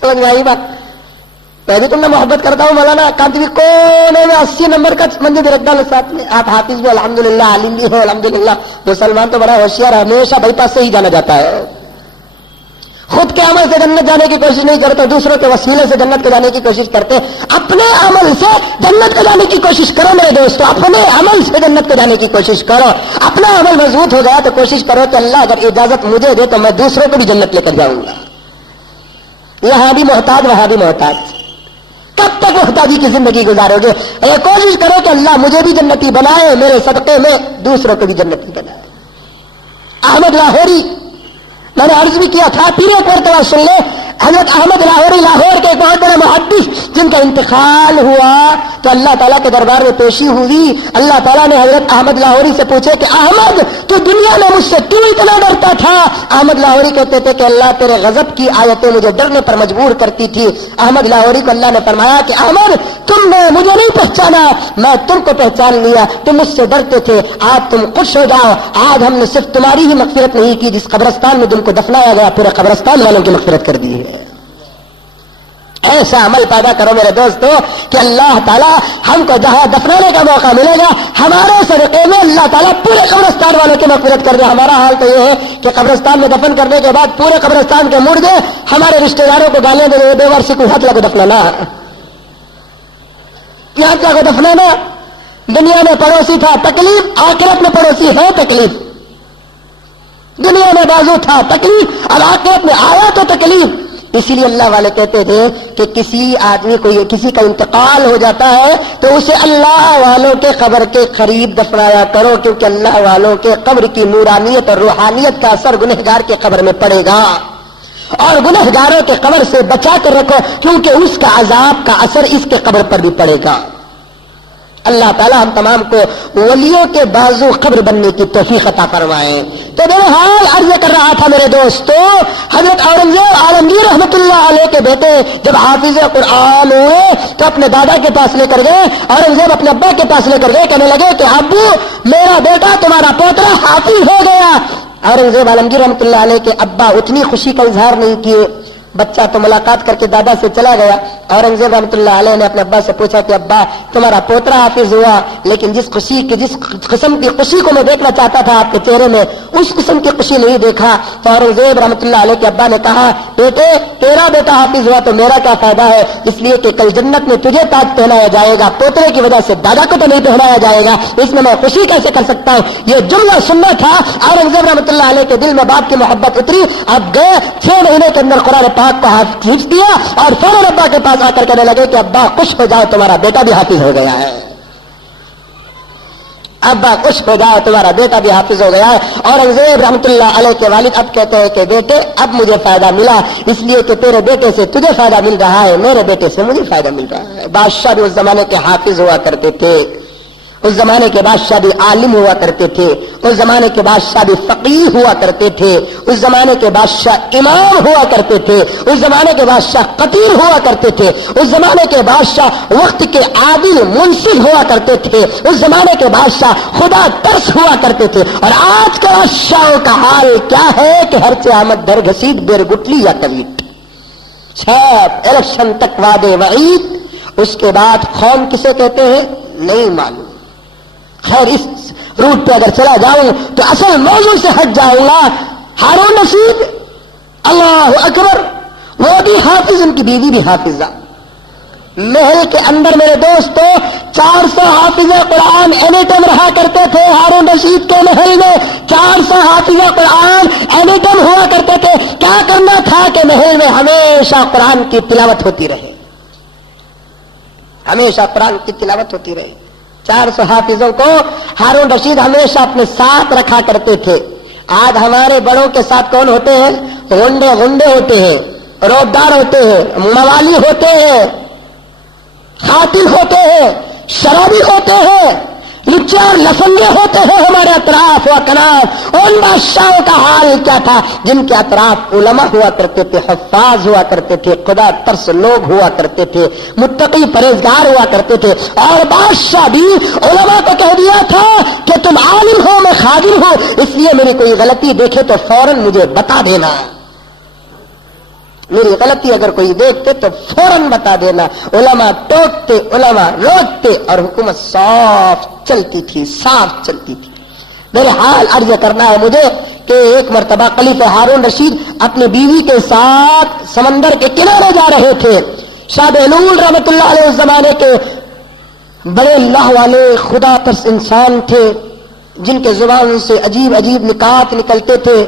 سمجھ میں آئی بات؟ میں بھی تم نے محبت کرتا ہوں مولانا کانتوی کونے میں 80 نمبر کا منجد رکھ ڈالو ساتھ میں، آپ حافظ بھی الحمدللہ، عالم بھی ہو الحمدللہ۔ مسلمان تو بڑا ہوشیار ہے، ہمیشہ بائی پاس سے ہی جانا جاتا ہے، خود کے عمل سے جنت جانے کی کوشش نہیں کرتے، دوسروں کے وسیلے سے جنت کو جانے کی کوشش کرتے۔ اپنے عمل سے جنت کو جانے کی کوشش کرو میرے دوستو، اپنے عمل سے جنت کو جانے کی کوشش کرو۔ اپنا عمل مضبوط ہو گیا تو کوشش کرو کہ اللہ اگر اجازت مجھے دے تو میں دوسروں کو بھی جنت لے کر جاؤں گا۔ یہاں بھی محتاج وہاں بھی محتاج، کب تک محتاجی کی زندگی گزارو گے؟ کوشش کرو کہ اللہ مجھے بھی جنتی بنائے، میرے صدقے میں دوسروں کو بھی جنتی بنائے۔ احمد لاہوری میں نے عرض بھی کیا تھا، پھر ایک مرتبہ سن لے، حضرت احمد لاہوری لاہور کے ایک بہت بڑے محدث جن کا انتقال ہوا تو اللہ تعالیٰ کے دربار میں پیشی ہوئی. اللہ تعالیٰ نے حضرت احمد لاہوری سے پوچھے کہ احمد تو دنیا میں مجھ سے کیوں اتنا ڈرتا تھا؟ احمد لاہوری کہتے تھے کہ اللہ تیرے غضب کی آیتیں مجھے ڈرنے پر مجبور کرتی تھی. احمد لاہوری کو اللہ نے فرمایا کہ احمد تم نے مجھے نہیں پہچانا، میں تم کو پہچان لیا. تم مجھ سے ڈرتے تھے، آج تم خوش ہو جاؤ. آج ہم نے صرف تمہاری ہی مغفرت نہیں کی، جس قبرستان میں تم کو دفنایا گیا پورے قبرستان والوں کی مغفرت کر دی ہے. ایسا عمل پیدا کرو میرے دوستو کہ اللہ تعالیٰ ہم کو جہاں دفنانے کا موقع ملے گا ہمارے صدقے میں اللہ تعالیٰ پورے قبرستان والوں کی مغفرت کر دے. ہمارا حال تو یہ ہے کہ قبرستان میں دفن کرنے کے بعد پورے قبرستان کے مردے ہمارے رشتہ داروں کو گالیاں دے بے ورسی کو ہاتھ لگو دفنانا، ہاتھ لگو دفنانا. دنیا میں پڑوسی تھا تکلیف، آخرت میں پڑوسی ہے تکلیف. دنیا میں بازو تھا تکلیف، اور آخرت میں آیا تو تکلیف. اسی لیے اللہ والے کہتے تھے کہ کسی آدمی کو کسی کا انتقال ہو جاتا ہے تو اسے اللہ والوں کے قبر کے قریب دفنایا کرو، کیونکہ اللہ والوں کے قبر کی نورانیت اور روحانیت کا اثر گنہگار کے قبر میں پڑے گا، اور گنہگاروں کے قبر سے بچا کر رکھو کیونکہ اس کا عذاب کا اثر اس کے قبر پر بھی پڑے گا. اللہ تعالیٰ ہم تمام کو ولیوں کے بازو قبر بننے کی توفیق عطا فرمائے. تو بہرحال عرض کر رہا تھا میرے دوستو، حضرت اورنگزیب عالمگیر رحمۃ اللہ علیہ کے بیٹے جب حافظ قرآن ہوئے تو اپنے دادا کے پاس لے کر گئے. اورنگزیب اپنے ابا کے پاس لے کر گئے، کہنے لگے کہ ابو میرا بیٹا تمہارا پوترا حافظ ہو گیا. اورنگزیب عالمگیر رحمۃ اللہ علیہ کے ابا اتنی خوشی کا اظہار نہیں کیے. بچہ تو ملاقات کر کے دادا سے چلا گیا. اورنگزیب رحمۃ اللہ علیہ نے اپنے ابا سے پوچھا کہ ابا تمہارا پوترا حافظ ہوا، لیکن جس قسم کی خوشی کو میں دیکھنا چاہتا تھا آپ کے چہرے میں اس قسم کی خوشی نہیں دیکھا. تو اورنگزیب رحمۃ اللہ علیہ کے ابا نے کہا بیٹے تیرا بیٹا حافظ ہوا تو میرا کیا فائدہ ہے، اس لیے کہ کل جنت میں تجھے تاج پہنایا جائے گا، پوترے کی وجہ سے دادا کو تو نہیں پہنایا جائے گا، اس میں خوشی کیسے کر سکتا ہوں. یہ جملہ سننا تھا. اورنگزیب رحمۃ اللہ علیہ کے دل میں باپ کی محبت اتری. اب گئے 6 مہینے کے اندر قرآن پاک کو حفظ کیا اور فوراً ابا کے پاس آ کر کہنے لگے کہ ابا خوش ہو جاؤ تمہارا بیٹا بھی حافظ ہو گیا ہے. ابا خوش ہو جاؤ تمہارا بیٹا بھی حافظ ہو گیا ہے. اورنگزیب رحمۃ اللہ علیہ کے والد اب کہتے ہیں کہ بیٹے اب مجھے فائدہ ملا، اس لیے کہ تیرے بیٹے سے تجھے فائدہ مل رہا ہے، میرے بیٹے سے مجھے فائدہ مل رہا ہے. بادشاہ بھی اس زمانے کے حافظ ہوا کرتے تھے، اس زمانے کے بادشاہ بھی عالم ہوا کرتے تھے، اس زمانے کے بادشاہ بھی فقیہ ہوا کرتے تھے، اس زمانے کے بادشاہ امام ہوا کرتے تھے، اس زمانے کے بادشاہ قطیر ہوا کرتے تھے، اس زمانے کے بادشاہ وقت کے عادل منصف ہوا کرتے تھے، اس زمانے کے بادشاہ خدا ترس ہوا کرتے تھے. اور آج کے بادشاہوں کا حال کیا ہے کہ ہر سے آمد در گھسیٹ بیر گٹلی یا کویٹ، چھپ الیکشن تک وعدے وعید، اس کے بعد قوم کسے کہتے ہیں نہیں معلوم. خیر اس روٹ پہ اگر چلا جاؤں تو اصل موضوع سے ہٹ جاؤں گا. ہارون رشید اللہ اکبر، وہ بھی حافظ، ان کی بیوی بھی حافظہ. محل کے اندر میرے دوستو 400 حافظ قرآن اینی ٹائم رہا کرتے تھے. ہارون رشید کے محل میں 400 حافظ قرآن اینی ٹائم ہوا کرتے تھے. کیا کرنا تھا کہ محل میں ہمیشہ قرآن کی تلاوت ہوتی رہے، ہمیشہ قرآن کی تلاوت ہوتی رہے. 400 حافظوں کو ہارون رشید ہمیشہ اپنے ساتھ رکھا کرتے تھے. آج ہمارے بڑوں کے ساتھ کون ہوتے ہیں؟ غنڈے ہوتے ہیں، رودار ہوتے ہیں، موالی ہوتے ہیں، قاتل ہوتے ہیں، شرابی ہوتے ہیں، لچے اور لفنگے ہوتے ہیں ہمارے اطراف و کناف. ان بادشاہوں کا حال کیا تھا جن کے اطراف علماء ہوا کرتے تھے، حفاظ ہوا کرتے تھے، خدا ترس لوگ ہوا کرتے تھے، متقی پرہیزگار ہوا کرتے تھے. اور بادشاہ بھی علماء کو کہہ دیا تھا کہ تم عالم ہو میں خادم ہوں، اس لیے میری کوئی غلطی دیکھے تو فوراً مجھے بتا دینا، میری غلطی اگر کوئی دیکھتے تو فوراً بتا دینا. علماء ٹوکتے، علماء روکتے، اور حکومت صاف چلتی تھی، صاف چلتی تھی. میرے حال عرض کرنا ہے مجھے کہ ایک مرتبہ خلیفہ ہارون رشید اپنی بیوی کے ساتھ سمندر کے کنارے جا رہے تھے. شاہ بہلول رحمۃ اللہ علیہ اس زمانے کے بڑے اللہ والے خدا ترس انسان تھے جن کے زبان سے عجیب عجیب نکات نکلتے تھے.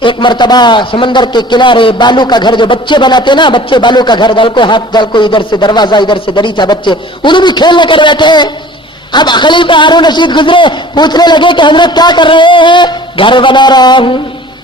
ایک مرتبہ سمندر کے کنارے بالو کا گھر جو بچے بناتے نا، بچے بالو کا گھر، ڈال کو ہاتھ ڈال کو ادھر سے دروازہ ادھر سے دریچہ، بچے انہیں بھی کھیلنے کر رہے تھے. اب خلیفہ ہارون رشید گزرے، پوچھنے لگے کہ حضرت کیا کر رہے ہیں؟ گھر بنا رہا ہوں.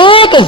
1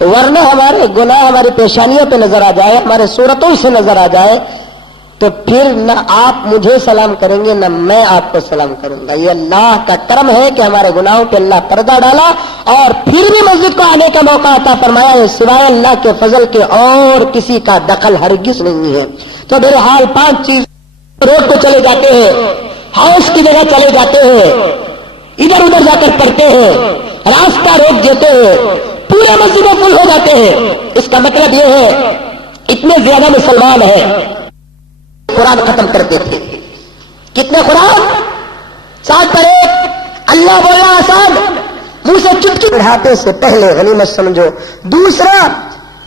ورنہ ہمارے گناہ ہماری پیشانیوں پہ نظر آ جائے, ہمارے صورتوں سے نظر آ جائے, تو پھر نہ آپ مجھے سلام کریں گے نہ میں آپ کو سلام کروں گا. یہ اللہ کا کرم ہے کہ ہمارے گناہوں پہ اللہ پردہ ڈالا اور پھر بھی مسجد کو آنے کا موقع عطا فرمایا ہے. سوائے اللہ کے فضل کے اور کسی کا دخل ہرگز نہیں ہے. تو بہرحال 5 چیز, روڈ کو چلے جاتے ہیں, ہاؤس کی جگہ چلے جاتے ہیں, ادھر ادھر جا کر پڑھتے ہیں, راستہ روک دیتے ہیں, پورے مسجدیں فل ہو جاتے ہیں. اس کا مطلب یہ ہے اتنے زیادہ مسلمان ہیں, قرآن ختم کرتے تھے. کتنے قرآن؟ 7 پر 1. اللہ بولنا آسان, منہ سے چٹکی بڑھاتے سے پہلے غنیمت سمجھو. دوسرا,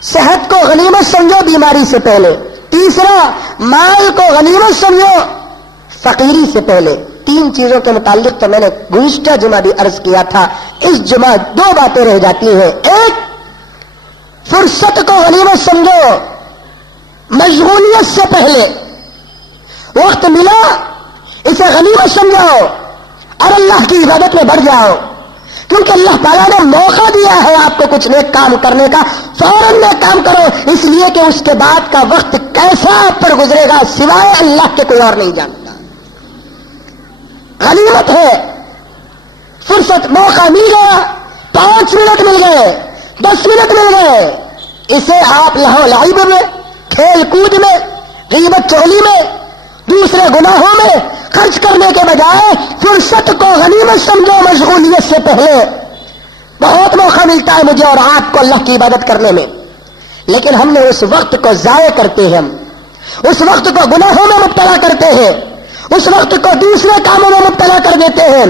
صحت کو غنیمت سمجھو بیماری سے پہلے. تیسرا, مال کو غنیمت سمجھو فقیری سے پہلے. 3 چیزوں کے متعلق تو میں نے گزشتہ جمعہ بھی عرض کیا تھا. اس جمعہ 2 باتیں رہ جاتی ہیں. ایک, فرصت کو غنیمت سمجھو مشغولیت سے پہلے. وقت ملا اسے غنیمت سمجھاؤ اور اللہ کی عبادت میں بڑھ جاؤ, کیونکہ اللہ تعالیٰ نے موقع دیا ہے آپ کو کچھ نیک کام کرنے کا. فوراً نیک کام کرو, اس لیے کہ اس کے بعد کا وقت کیسا آپ پر گزرے گا سوائے اللہ کے کوئی اور نہیں جانتا. غنیمت ہے فرصت. موقع مل گیا, 5 منٹ مل گئے, 10 منٹ مل گئے, اسے آپ لہو لعب میں, کھیل کود میں, غیبت چغلی میں, دوسرے گناہوں میں خرچ کرنے کے بجائے فرصت کو غنیمت سمجھو مشغولیت سے پہلے. بہت موقع ملتا ہے مجھے اور آپ کو اللہ کی عبادت کرنے میں, لیکن ہم نے اس وقت کو ضائع کرتے ہیں, ہم اس وقت کو گناہوں میں مبتلا کرتے ہیں, اس وقت کو دوسرے کاموں میں مبتلا کر دیتے ہیں.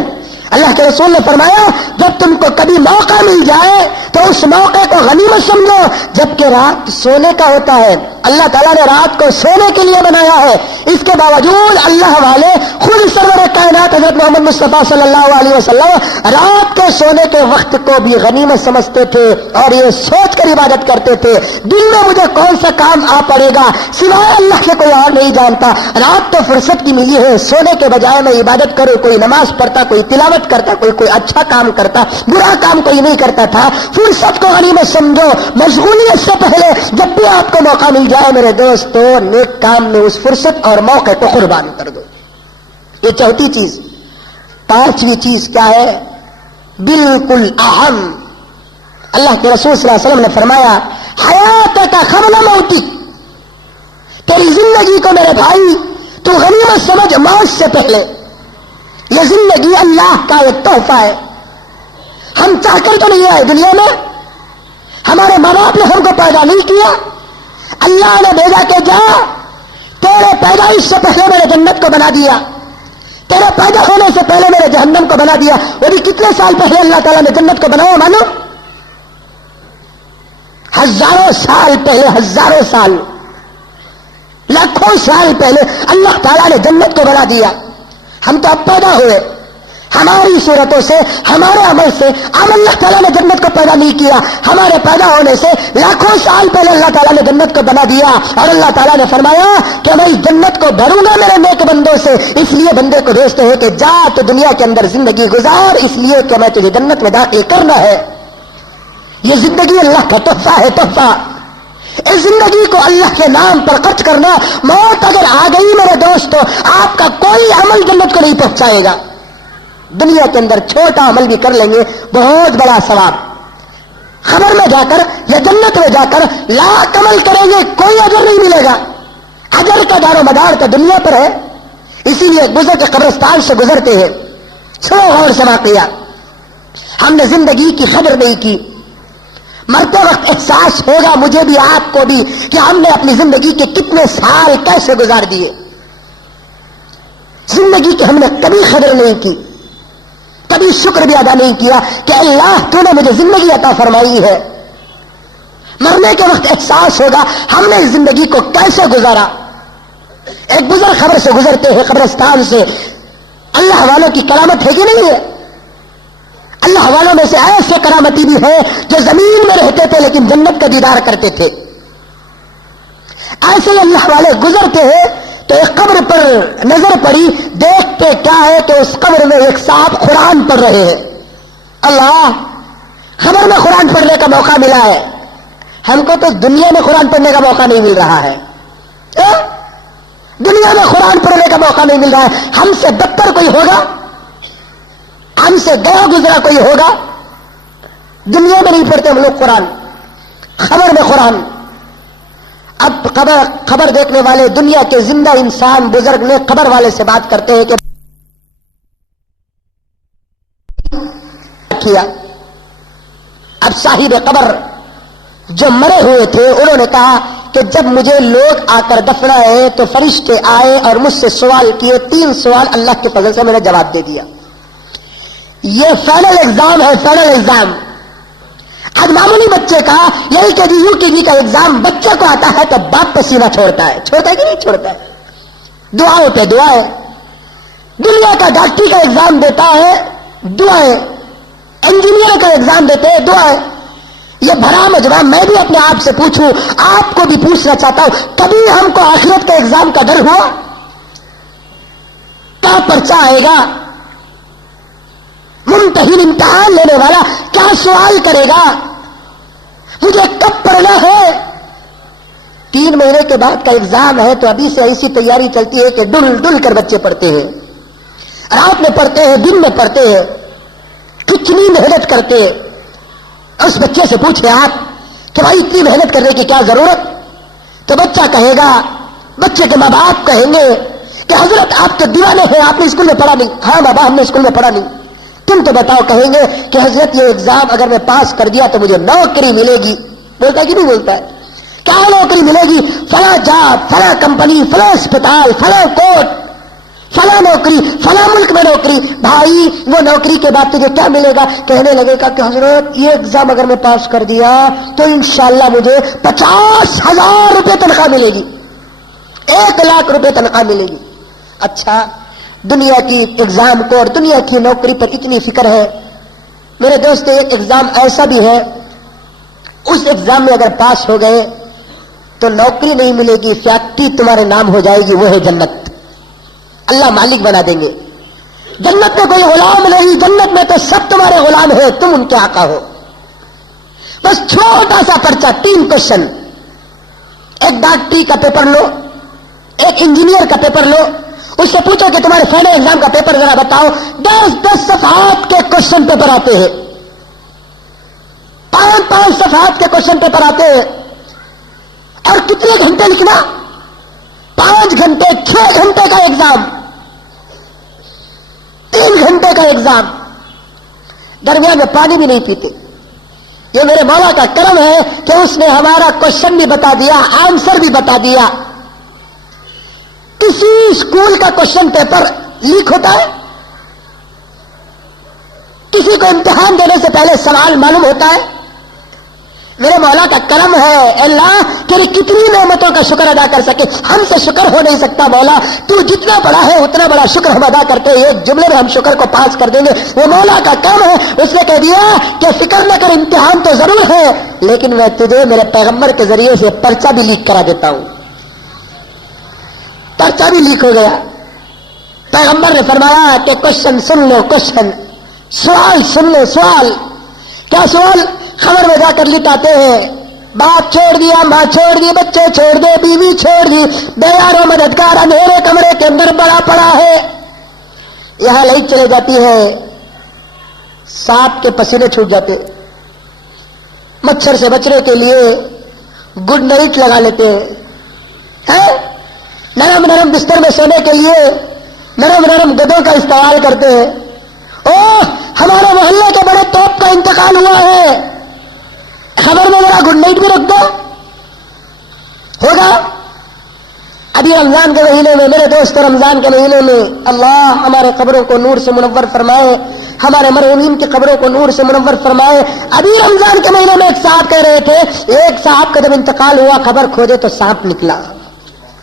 اللہ کے رسول نے فرمایا جب تم کو کبھی موقع مل جائے تو اس موقع کو غنیمت سمجھو, جبکہ رات سونے کا ہوتا ہے. اللہ تعالیٰ نے رات کو سونے کے لیے بنایا ہے, اس کے باوجود اللہ والے خود سرور کائنات حضرت محمد مصطفیٰ صلی اللہ علیہ وسلم رات کے سونے کے وقت کو بھی غنیمت سمجھتے تھے اور یہ سوچ کر عبادت کرتے تھے دل میں مجھے کون سا کام آ پڑے گا سوائے اللہ کے کوئی اور نہیں جانتا. رات تو فرصت کی ملی ہے, سونے کے بجائے میں عبادت کروں, کوئی نماز پڑھتا, کوئی تلاوت کرتا, کوئی اچھا کام کرتا, برا کام کوئی نہیں کرتا تھا. فرصت کو غنیمت سمجھو مشغولیت سے پہلے. جب بھی آپ کو موقع مل جائے میرے دوستو, نیک کام میں اس فرصت اور موقع کو قربان کر دو. یہ 4تھی چیز. 5ویں چیز کیا ہے؟ بالکل اہم. اللہ کے رسول صلی اللہ علیہ وسلم نے فرمایا حیات کا قبل موتی, تیری زندگی کو میرے بھائی تو غنیمت سمجھ موت سے پہلے. یہ زندگی اللہ کا ایک تحفہ ہے. ہم چاہ کر تو نہیں آئے دنیا میں, ہمارے ماں باپ نے ہم کو پیدا نہیں کیا, اللہ نے بھیجا کہ جا تیرے پیدائش سے پہلے میرے جنت کو بنا دیا, تیرے پیدا ہونے سے پہلے میرے جہنم کو بنا دیا. وہ بھی کتنے سال پہلے اللہ تعالیٰ نے جنت کو بنایا مانو؟ ہزاروں سال پہلے, ہزاروں سال, لاکھوں سال پہلے اللہ تعالیٰ نے جنت کو بنا دیا. ہم تو اب پیدا ہوئے, ہماری صورتوں سے, ہمارے عمل سے. اب اللہ تعالیٰ نے جنت کو پیدا نہیں کیا, ہمارے پیدا ہونے سے لاکھوں سال پہلے اللہ تعالیٰ نے جنت کو بنا دیا. اور اللہ تعالیٰ نے فرمایا کہ میں اس جنت کو بھروں گا میرے نیک بندوں سے. اس لیے بندے کو بھیجتے ہیں کہ جا تو دنیا کے اندر زندگی گزار, اس لیے کہ میں تجھے جنت میں داخل کرنا ہے. یہ زندگی اللہ کا تحفہ ہے, تحفہ. اس زندگی کو اللہ کے نام پر خرچ کرنا. موت اگر آ گئی میرے دوستو, آپ کا کوئی عمل جنت کو نہیں پہنچائے گا. دنیا کے اندر چھوٹا عمل بھی کر لیں گے, بہت بڑا ثواب. خبر میں جا کر یا جنت میں جا کر لاکھ عمل کریں گے, کوئی اجر نہیں ملے گا. اجر کا دار و مدار تو دنیا پر ہے. اسی لیے گزر کے قبرستان سے گزرتے ہیں. سنو غور سے واقعہ. ہم نے زندگی کی قدر نہیں کی. مرتے وقت احساس ہوگا مجھے بھی آپ کو بھی کہ ہم نے اپنی زندگی کے کتنے سال کیسے گزار دیے. زندگی کی ہم نے کبھی قدر نہیں کی, کبھی شکر بھی ادا نہیں کیا کہ اللہ تو نے مجھے زندگی عطا فرمائی ہے. مرنے کے وقت احساس ہوگا ہم نے اس زندگی کو کیسے گزارا. ایک بزرگ خبر سے گزرتے ہیں قبرستان سے, اللہ والوں کی کرامت ہے کہ نہیں ہے؟ اللہ والوں میں سے ایسے کرامتی بھی ہیں جو زمین میں رہتے تھے لیکن جنت کا دیدار کرتے تھے. ایسے ہی اللہ والے گزرتے ہیں تو ایک قبر پر نظر پڑی, دیکھتے کیا ہے کہ اس قبر میں ایک صاحب قرآن پڑھ رہے ہیں. اللہ, خبر میں قرآن پڑھنے کا موقع ملا ہے. ہم کو تو دنیا میں قرآن پڑھنے کا موقع نہیں مل رہا ہے. دنیا میں قرآن پڑھنے کا موقع نہیں مل رہا ہے. ہم سے بدتر کوئی ہوگا؟ ہم سے گیا گزرا کوئی ہوگا؟ دنیا میں نہیں پڑھتے ہم لوگ قرآن، خبر میں قرآن. اب خبر دیکھنے والے دنیا کے زندہ انسان بزرگ نے خبر والے سے بات کرتے ہیں کہ کیا. اب صاحب قبر جو مرے ہوئے تھے انہوں نے کہا کہ جب مجھے لوگ آ کر دفنائے تو فرشتے آئے اور مجھ سے سوال کیے. 3 سوال اللہ کے فضل سے میں نے جواب دے دیا. یہ فائنل ایگزام ہے، فائنل ایگزام. آج معمولی بچے کا یہی کہ یو کے جی کا ایگزام بچے کو آتا ہے تو باپ پسینہ چھوڑتا ہے. چھوڑتا ہے کہ نہیں چھوڑتا ہے؟ دعاؤں پہ دعائیں. دنیا کا ڈاکٹری کا ایگزام دیتا ہے، دعائیں. انجینئر کا ایگزام دیتے ہیں، دعائیں. یہ بھرا مجرا. میں بھی اپنے آپ سے پوچھوں، آپ کو بھی پوچھنا چاہتا ہوں، کبھی ہم کو آخرت کے ایگزام کا ڈر ہوا؟ کیا پرچہ آئے گا؟ ممتحن امتحان لینے والا کیا سوال کرے گا؟ مجھے کب پڑھنا ہے؟ 3 مہینے کے بعد کا ایگزام ہے تو ابھی سے ایسی تیاری چلتی ہے کہ ڈل ڈل کر بچے پڑھتے ہیں. رات میں پڑھتے ہیں، دن میں پڑھتے ہیں، کتنی محنت کرتے ہیں. اس بچے سے پوچھیں آپ کہ بھائی اتنی محنت کرنے کی کیا ضرورت؟ تو بچہ کہے گا، بچے کے ماں باپ کہیں گے کہ حضرت آپ تو دیوانے ہیں، آپ نے اسکول میں پڑھا نہیں. ہاں بابا ہم نے اسکول میں پڑھا نہیں. تم تو بتاؤ. کہیں گے کہ حضرت یہ ایگزام اگر میں پاس کر دیا تو مجھے نوکری ملے گی. بولتا ہے کہ نہیں بولتا ہے؟ کیا نوکری ملے گی؟ فلاں جاب، فلاں کمپنی، فلاں اسپتال، فلاں کوٹ، فلاں نوکری، فلاں ملک میں نوکری. بھائی وہ نوکری کے بعد تجھے کیا ملے گا؟ کہنے لگے گا کہ حضرت یہ ایگزام اگر میں پاس کر دیا تو انشاءاللہ مجھے 50,000 روپے تنخواہ ملے گی، 1 لاکھ روپے تنخواہ ملے گی. اچھا، دنیا کی ایگزام کو اور دنیا کی نوکری پر اتنی فکر ہے. میرے دوست ایک ایگزام ایسا بھی ہے، اس ایگزام میں اگر پاس ہو گئے تو نوکری نہیں ملے گی، فیکٹری تمہارے نام ہو جائے گی، وہ ہے جنت. اللہ مالک بنا دیں گے. جنت میں کوئی غلام نہیں، جنت میں تو سب تمہارے غلام ہیں، تم ان کے آقا ہو. بس چھوٹا سا پرچہ، 3 کوشچن. ایک ڈاکٹری کا پیپر لو، ایک انجینئر کا پیپر لو، اس سے پوچھو کہ تمہارے فائنل ایگزام کا پیپر ذرا بتاؤ. 10 صفحات کے کوشچن پیپر آتے ہیں، 5 صفحات کے کوشچن پیپر آتے ہیں. اور کتنے گھنٹے لکھنا؟ 5 گھنٹے. 6 گھنٹے کا ایگزام، 3 گھنٹے کا ایگزام. درمیان میں پانی بھی نہیں پیتے. یہ میرے مولا کا کرم ہے کہ اس نے ہمارا کوشچن بھی بتا دیا، آنسر بھی بتا دیا. کسی اسکول کا کوشچن پیپر لیک ہوتا ہے؟ کسی کو امتحان دینے سے پہلے سوال معلوم ہوتا ہے؟ میرے مولا کا کرم ہے اللہ کہ کتنی نعمتوں کا شکر ادا کر سکے. ہم سے شکر ہو نہیں سکتا. مولا تو جتنا بڑا ہے اتنا بڑا شکر ہم ادا کرتے ہیں. ایک جملے میں ہم شکر کو پاس کر دیں گے. وہ مولا کا کرم ہے. اس نے کہہ دیا کہ فکر نہ کر، امتحان تو ضرور ہے لیکن میں تجھے میرے پیغمبر کے ذریعے سے پرچہ بھی لیک کرا دیتا ہوں. پرچہ بھی لیک ہو گیا. پیغمبر نے فرمایا کہ کوشچن سن لو، کوشچن، سوال سن لو. سوال کیا؟ سوال خبر میں جا کر لکھ آتے ہیں. باپ چھوڑ دیا، ماں چھوڑ دی، بچے چھوڑ دے، بیوی چھوڑ دی، بے یار و مددگار اندھیرے کمرے کے اندر بڑا پڑا ہے. یہاں لائٹ چلے جاتی ہے، سانپ کے پسینے چھوٹ جاتے. مچھر سے بچنے کے لیے گڈ نائٹ لگا لیتے ہیں. نرم نرم بستر میں سونے کے لیے نرم نرم گدوں کا استعمال کرتے ہیں. اوہ ہمارے محلے کے بڑے توپ کا انتقال ہوا ہے، خبر میں میرا گڈ نائٹ بھی رکھ دو. ہوگا ابھی رمضان کے مہینے میں میرے دوست، رمضان کے مہینے میں اللہ ہمارے قبروں کو نور سے منور فرمائے، ہمارے مرحومین کی قبروں کو نور سے منور فرمائے. ابھی رمضان کے مہینے میں ایک صاحب کہہ رہے تھے، ایک صاحب کا جب انتقال ہوا خبر کھوجے تو سانپ نکلا.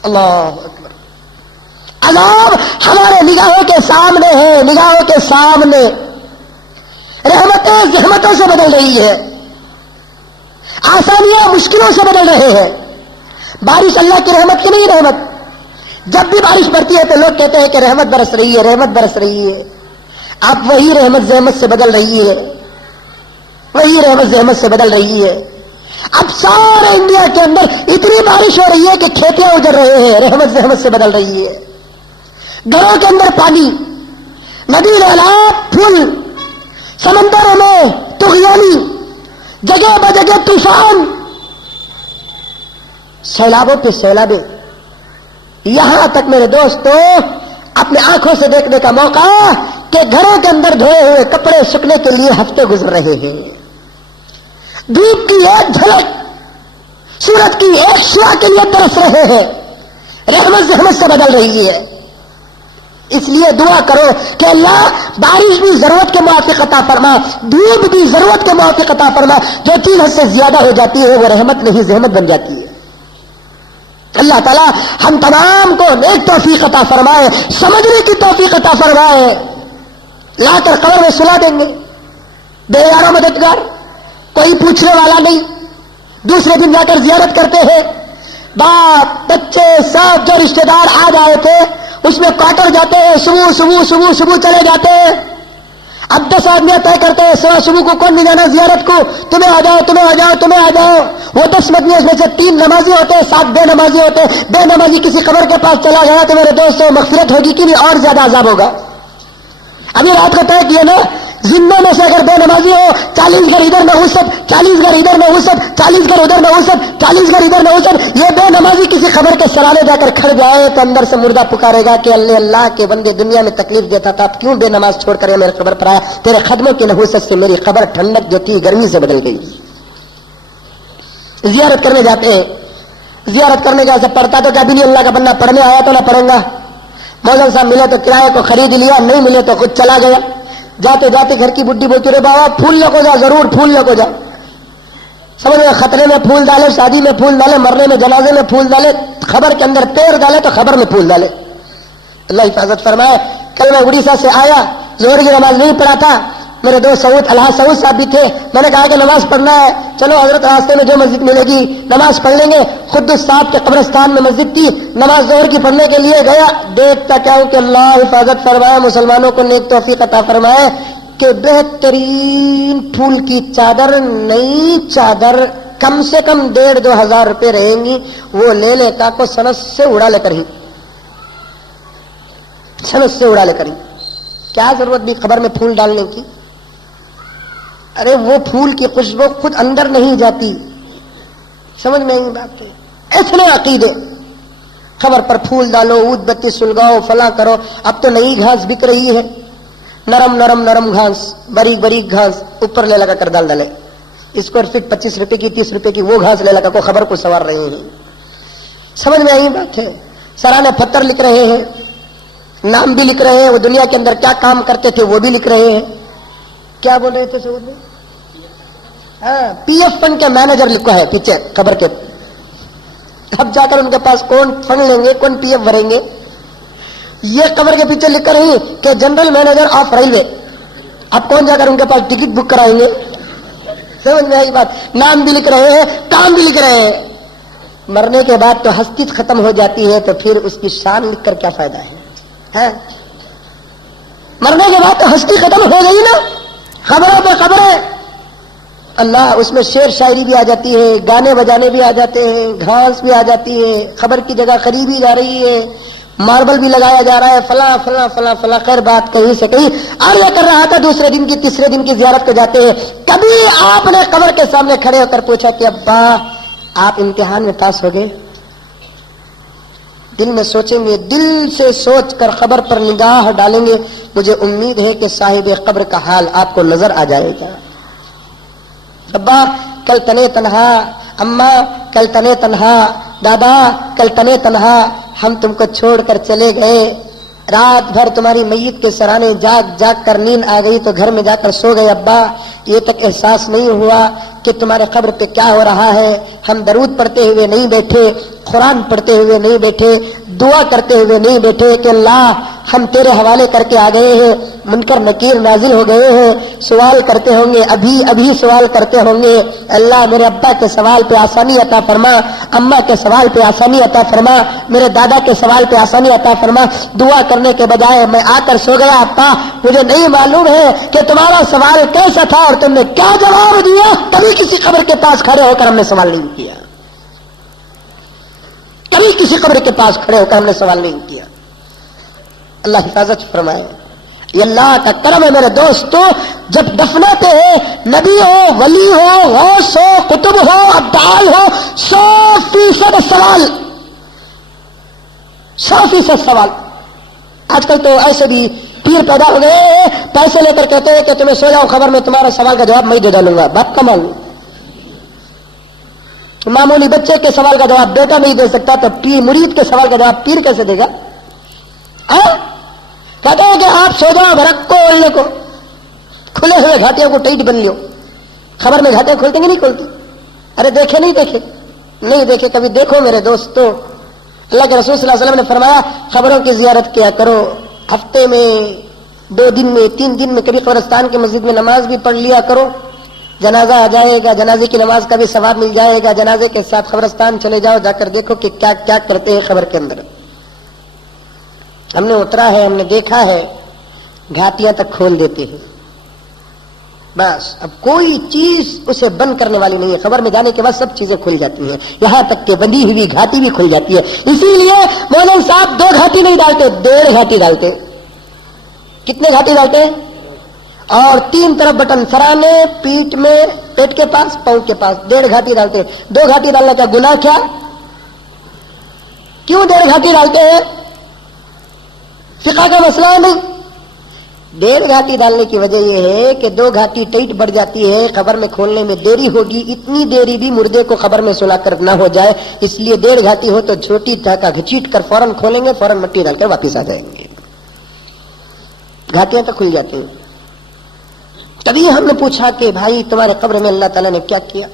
اللہ اکبر. عذاب ہمارے نگاہوں کے سامنے ہے، نگاہوں کے سامنے. رحمتیں زحمتوں سے بدل رہی ہے، آسانیاں مشکلوں سے بدل رہے ہیں. بارش اللہ کی رحمت کی نہیں رحمت. جب بھی بارش پڑتی ہے تو لوگ کہتے ہیں کہ رحمت برس رہی ہے، رحمت برس رہی ہے. اب وہی رحمت زحمت سے بدل رہی ہے، وہی رحمت زحمت سے بدل رہی ہے. اب سارے انڈیا کے اندر اتنی بارش ہو رہی ہے کہ کھیتیاں اجڑ رہے ہیں، رحمت سے بدل رہی ہے، گھروں کے اندر پانی، ندی نالات پھول، سمندروں میں طغیانی، جگہ بجگہ طوفان، سیلابوں پہ سیلابیں، یہاں تک میرے دوستو اپنے آنکھوں سے دیکھنے کا موقع کہ گھروں کے اندر دھوئے ہوئے کپڑے سکنے کے لیے ہفتے گزر رہے ہیں، دھوپ کی ایک جھلک، سورج کی ایک شعاع کے لیے ترس رہے ہیں، رحمت سے بدل رہی ہے۔ اس لیے دعا کرو کہ اللہ بارش بھی ضرورت کے موافق عطا فرما، دھوپ بھی ضرورت کے موافق عطا فرما، جو چیز حد سے زیادہ ہو جاتی ہے وہ رحمت نہیں زحمت بن جاتی ہے۔ اللہ تعالیٰ ہم تمام کو نیک توفیق عطا فرمائے، سمجھنے کی توفیق عطا فرمائے۔ لا کر قبر میں سلا دیں گے، بے یارو مددگار، کوئی پوچھنے والا نہیں، دوسرے دن جا کر زیارت کرتے ہیں، باپ بچے سب جو رشتے دار آج آئے تھے اس میں کواٹر جاتے ہیں، صبح چلے جاتے ہیں۔ اب 10 آدمی طے کرتے ہیں صبح کو کون نہیں جانا زیارت کو، تمہیں آ جاؤ۔ وہ 10 آدمی اس میں سے 3 نمازی ہوتے ہیں، 7 بے نمازی ہوتے ہیں۔ بے نمازی کسی قبر کے پاس چلا گیا تو میرے دوستوں مغفرت ہوگی کہ نہیں اور زیادہ عذاب ہوگا؟ ابھی رات کو طے کیا نا، زندوں میں سے اگر بے نمازی ہو 40 گھر ادھر نحوست، 40 گھر ادھر نحوست، 40 گھر ادھر نحوست، 40 گھر ادھر نحوست، یہ بے نمازی کسی خبر کے سرانے جا کر کھڑ جائے تو اندر سے مردہ پکارے گا کہ اللہ کے بندے دنیا میں تکلیف دیتا تھا، اب کیوں بے نماز چھوڑ کر میرے قبر پر آیا؟ تیرے خدموں کی نحوست سے میری قبر ٹھنڈک جو تھی گرمی سے بدل گئی۔ زیارت کرنے جاتے ہیں، زیارت کرنے کا ایسا پڑھتا تو کبھی نہیں، اللہ کا بندہ پڑھنے آیا تو نہ پڑھیں گا، مولانا صاحب ملے تو کرایہ کو خرید لیا، نہیں ملے تو خود چلا گیا۔ جاتے جاتے گھر کی بڈھی بولتی رہے بابا پھول لے کو جا، ضرور پھول لے کو جا۔ سمجھ میں خطرے میں پھول ڈالے، شادی میں پھول ڈالے، مرنے میں جنازے میں پھول ڈالے، خبر کے اندر پیر ڈالے تو خبر میں پھول ڈالے۔ اللہ حفاظت فرمائے۔ کل میں اڑیسہ سے آیا، ظہر کی نماز نہیں پڑھا تھا، میرے دوست الحاج سعود صاحب بھی تھے، میں نے کہا کہ نماز پڑھنا ہے، چلو حضرت راستے میں جو مسجد ملے گی نماز پڑھ لیں گے۔ قدس صاحب کے قبرستان میں مسجد تھی، نماز ظہر کی پڑھنے کے لیے گیا، دیکھتا کیا ہوں کہ اللہ حفاظت فرمائے، مسلمانوں کو نیک توفیق عطا فرمائے کہ بہترین پھول کی چادر، نئی چادر کم سے کم 1,500-2 ہزار روپے رہیں گی، وہ لے لے کا کو سنس سے اڑا لے کر ہی، سنس سے اڑا لے کر ہی، کیا ضرورت بھی خبر میں پھول ڈالنے کی؟ ارے وہ پھول کی خوشبو خود اندر نہیں جاتی، سمجھ میں نہیں بات کی؟ اتنے عقیدے، خبر پر پھول ڈالو، اود بتی سلگاؤ، فلاں کرو۔ اب تو نئی گھاس بک رہی ہے، نرم گھاس، باریک گھاس، اوپر لے لگا کر ڈالے، اسکوائر فٹ 25 روپے کی 30 روپے کی وہ گھاس لے لگا کو خبر کو سوار رہے ہیں۔ سمجھ میں آئی بات ہے؟ سرانے پتھر لکھ رہے ہیں، نام بھی لکھ رہے ہیں، وہ دنیا کے اندر کیا کام کرتے تھے وہ بھی لکھ رہے ہیں۔ کیا بول رہے تھے سعود میں؟ ہاں، پی ایف فنڈ کے مینیجر لکھا ہے پیچھے خبر کے۔ اب جا کر ان کے پاس کون فنڈ لیں گے، کون پی ایف بھریں گے؟ یہ خبر کے پیچھے لکھ کر رہی کہ جنرل مینیجر آف ریلوے۔ اب کون جا کر ان کے پاس ٹکٹ بک کرائیں گے؟ سمجھ میں آئی بات؟ نام بھی لکھ رہے ہیں، کام بھی لکھ رہے ہیں۔ مرنے کے بعد تو ہستی ختم ہو جاتی ہے، تو پھر اس کی شان لکھ کر کیا فائدہ ہے؟ مرنے کے بعد تو ہستی ختم ہو گئی نا، خبروں پہ خبریں۔ اللہ، اس میں شعر شاعری بھی آ جاتی ہے، گانے بجانے بھی آ جاتے ہیں، گھاس بھی آ جاتی ہے، خبر کی جگہ خریدی جا رہی ہے، ماربل بھی لگایا جا رہا ہے، فلاں فلاں فلاں فلاں۔ خیر بات کہیں سے کہیں عرض کر رہا تھا، دوسرے دن کی تیسرے دن کی زیارت کو جاتے ہیں، کبھی آپ نے قبر کے سامنے کھڑے ہو کر پوچھا کہ ابا آپ امتحان میں پاس ہو گئے؟ دل میں سوچیں گے، دل سے سوچ کر قبر پر نگاہ ڈالیں گے، مجھے امید ہے کہ صاحب قبر کا حال آپ کو نظر آ جائے گا۔ ابا کل تنے تنہا، اماں کل تنے تنہا، دادا کل تنے تنہا، ہم تم کو چھوڑ کر چلے گئے، رات بھر تمہاری میت کے سرانے جاگ جاگ کر نیند آ گئی تو گھر میں جا کر سو گئے ابا، یہ تک احساس نہیں ہوا کہ تمہارے قبر پہ کیا ہو رہا ہے۔ ہم درود پڑھتے ہوئے نہیں بیٹھے، قرآن پڑھتے ہوئے نہیں بیٹھے، دعا کرتے ہوئے نہیں بیٹھے کہ اللہ ہم تیرے حوالے کر کے آ گئے ہیں، منکر نکیر نازل ہو گئے ہیں، سوال کرتے ہوں گے، ابھی سوال کرتے ہوں گے، اللہ میرے ابا کے سوال پہ آسانی عطا فرما، اماں کے سوال پہ آسانی عطا فرما، میرے دادا کے سوال پہ آسانی عطا فرما۔ دعا کرنے کے بجائے میں آ کر سو گیا، ابا مجھے نہیں معلوم ہے کہ تمہارا سوال کیسا تھا اور تم نے کیا جواب دیا، کبھی کسی قبر کے پاس کھڑے ہو کر ہم نے سوال نہیں کیا، کبھی کسی قبر کے پاس کھڑے ہو کر ہم نے سوال نہیں کیا۔ اللہ حفاظت فرمائے۔ یہ اللہ کا کرم ہے میرے دوستو، جب دفناتے ہیں نبی ہو، ولی ہو، غوث ہو، قطب ہو، ابدال ہو، 100% سوال، 100% سوال۔ آج کل تو ایسے بھی پیر پیدا ہو گئے، پیسے لے کر کہتے ہیں کہ تمہیں سو جاؤ خبر میں تمہارا سوال کا جواب میں دے ڈالوں گا، بات کمال۔ معمولی بچے کے سوال کا جواب بیٹا نہیں دے سکتا تو مرید کے سوال کا جواب پیر کیسے دے گا؟ کہتے ہیں کہ آپ سو جاؤ بھرک کو اولے کو، کھلے ہوئے گھاٹیوں کو ٹائٹ بن لیو، خبر میں گھاٹیاں کھولتی کہ نہیں کھولتی؟ ارے دیکھے نہیں دیکھے کبھی دیکھو میرے دوستو۔ اللہ کے رسول صلی اللہ علیہ وسلم نے فرمایا خبروں کی زیارت کیا کرو، ہفتے میں 2 دن میں 3 دن میں کبھی قبرستان کی مسجد میں نماز بھی پڑھ لیا کرو، جنازہ آ جائے گا، جنازے کی نماز کا بھی ثواب مل جائے گا، جنازے کے ساتھ قبرستان چلے جاؤ، جا کر دیکھو کہ کیا کیا کرتے ہیں قبر کے اندر۔ ہم نے اترا ہے، ہم نے دیکھا ہے، گھاٹیاں تک کھول دیتے ہیں، بس اب کوئی چیز اسے بند کرنے والی نہیں ہے، خبر میں جانے کے بعد سب چیزیں کھل جاتی ہیں، یہاں تک کہ بندی ہوئی گھاٹی بھی کھل جاتی ہے۔ اسی لیے مولانا صاحب 2 گھاٹی نہیں ڈالتے، 1.5 گھاٹی ڈالتے۔ کتنے گھاٹی ڈالتے ہیں؟ اور 3 طرف بٹن، سرانے، پیٹ میں، پیٹ کے پاس، پاؤں کے پاس، 1.5 گھاٹی ڈالتے ہیں۔ 2 گھاٹی ڈالنا کیا گناہ؟ کیا کیوں 1.5 گھاٹی ڈالتے ہیں؟ فقہ کا مسئلہ ہے نہیں۔ 1.5 گھاٹی ڈالنے کی وجہ یہ ہے کہ 2 گھاٹی ٹائٹ بڑھ جاتی ہے، خبر میں کھولنے میں دیری ہوگی، اتنی دیری بھی مردے کو خبر میں سلا کر نہ ہو جائے، اس لیے 1.5 گھاٹی ہو تو چھوٹی دھاکہ گھچیٹ کر فوراً کھولیں گے، فوراً مٹی ڈال کر واپس آ جائیں گے، گھاٹیاں تو کھل جاتی ہیں۔ تبھی ہم نے پوچھا کہ بھائی تمہارے قبر میں اللہ تعالیٰ نے کیا کیا؟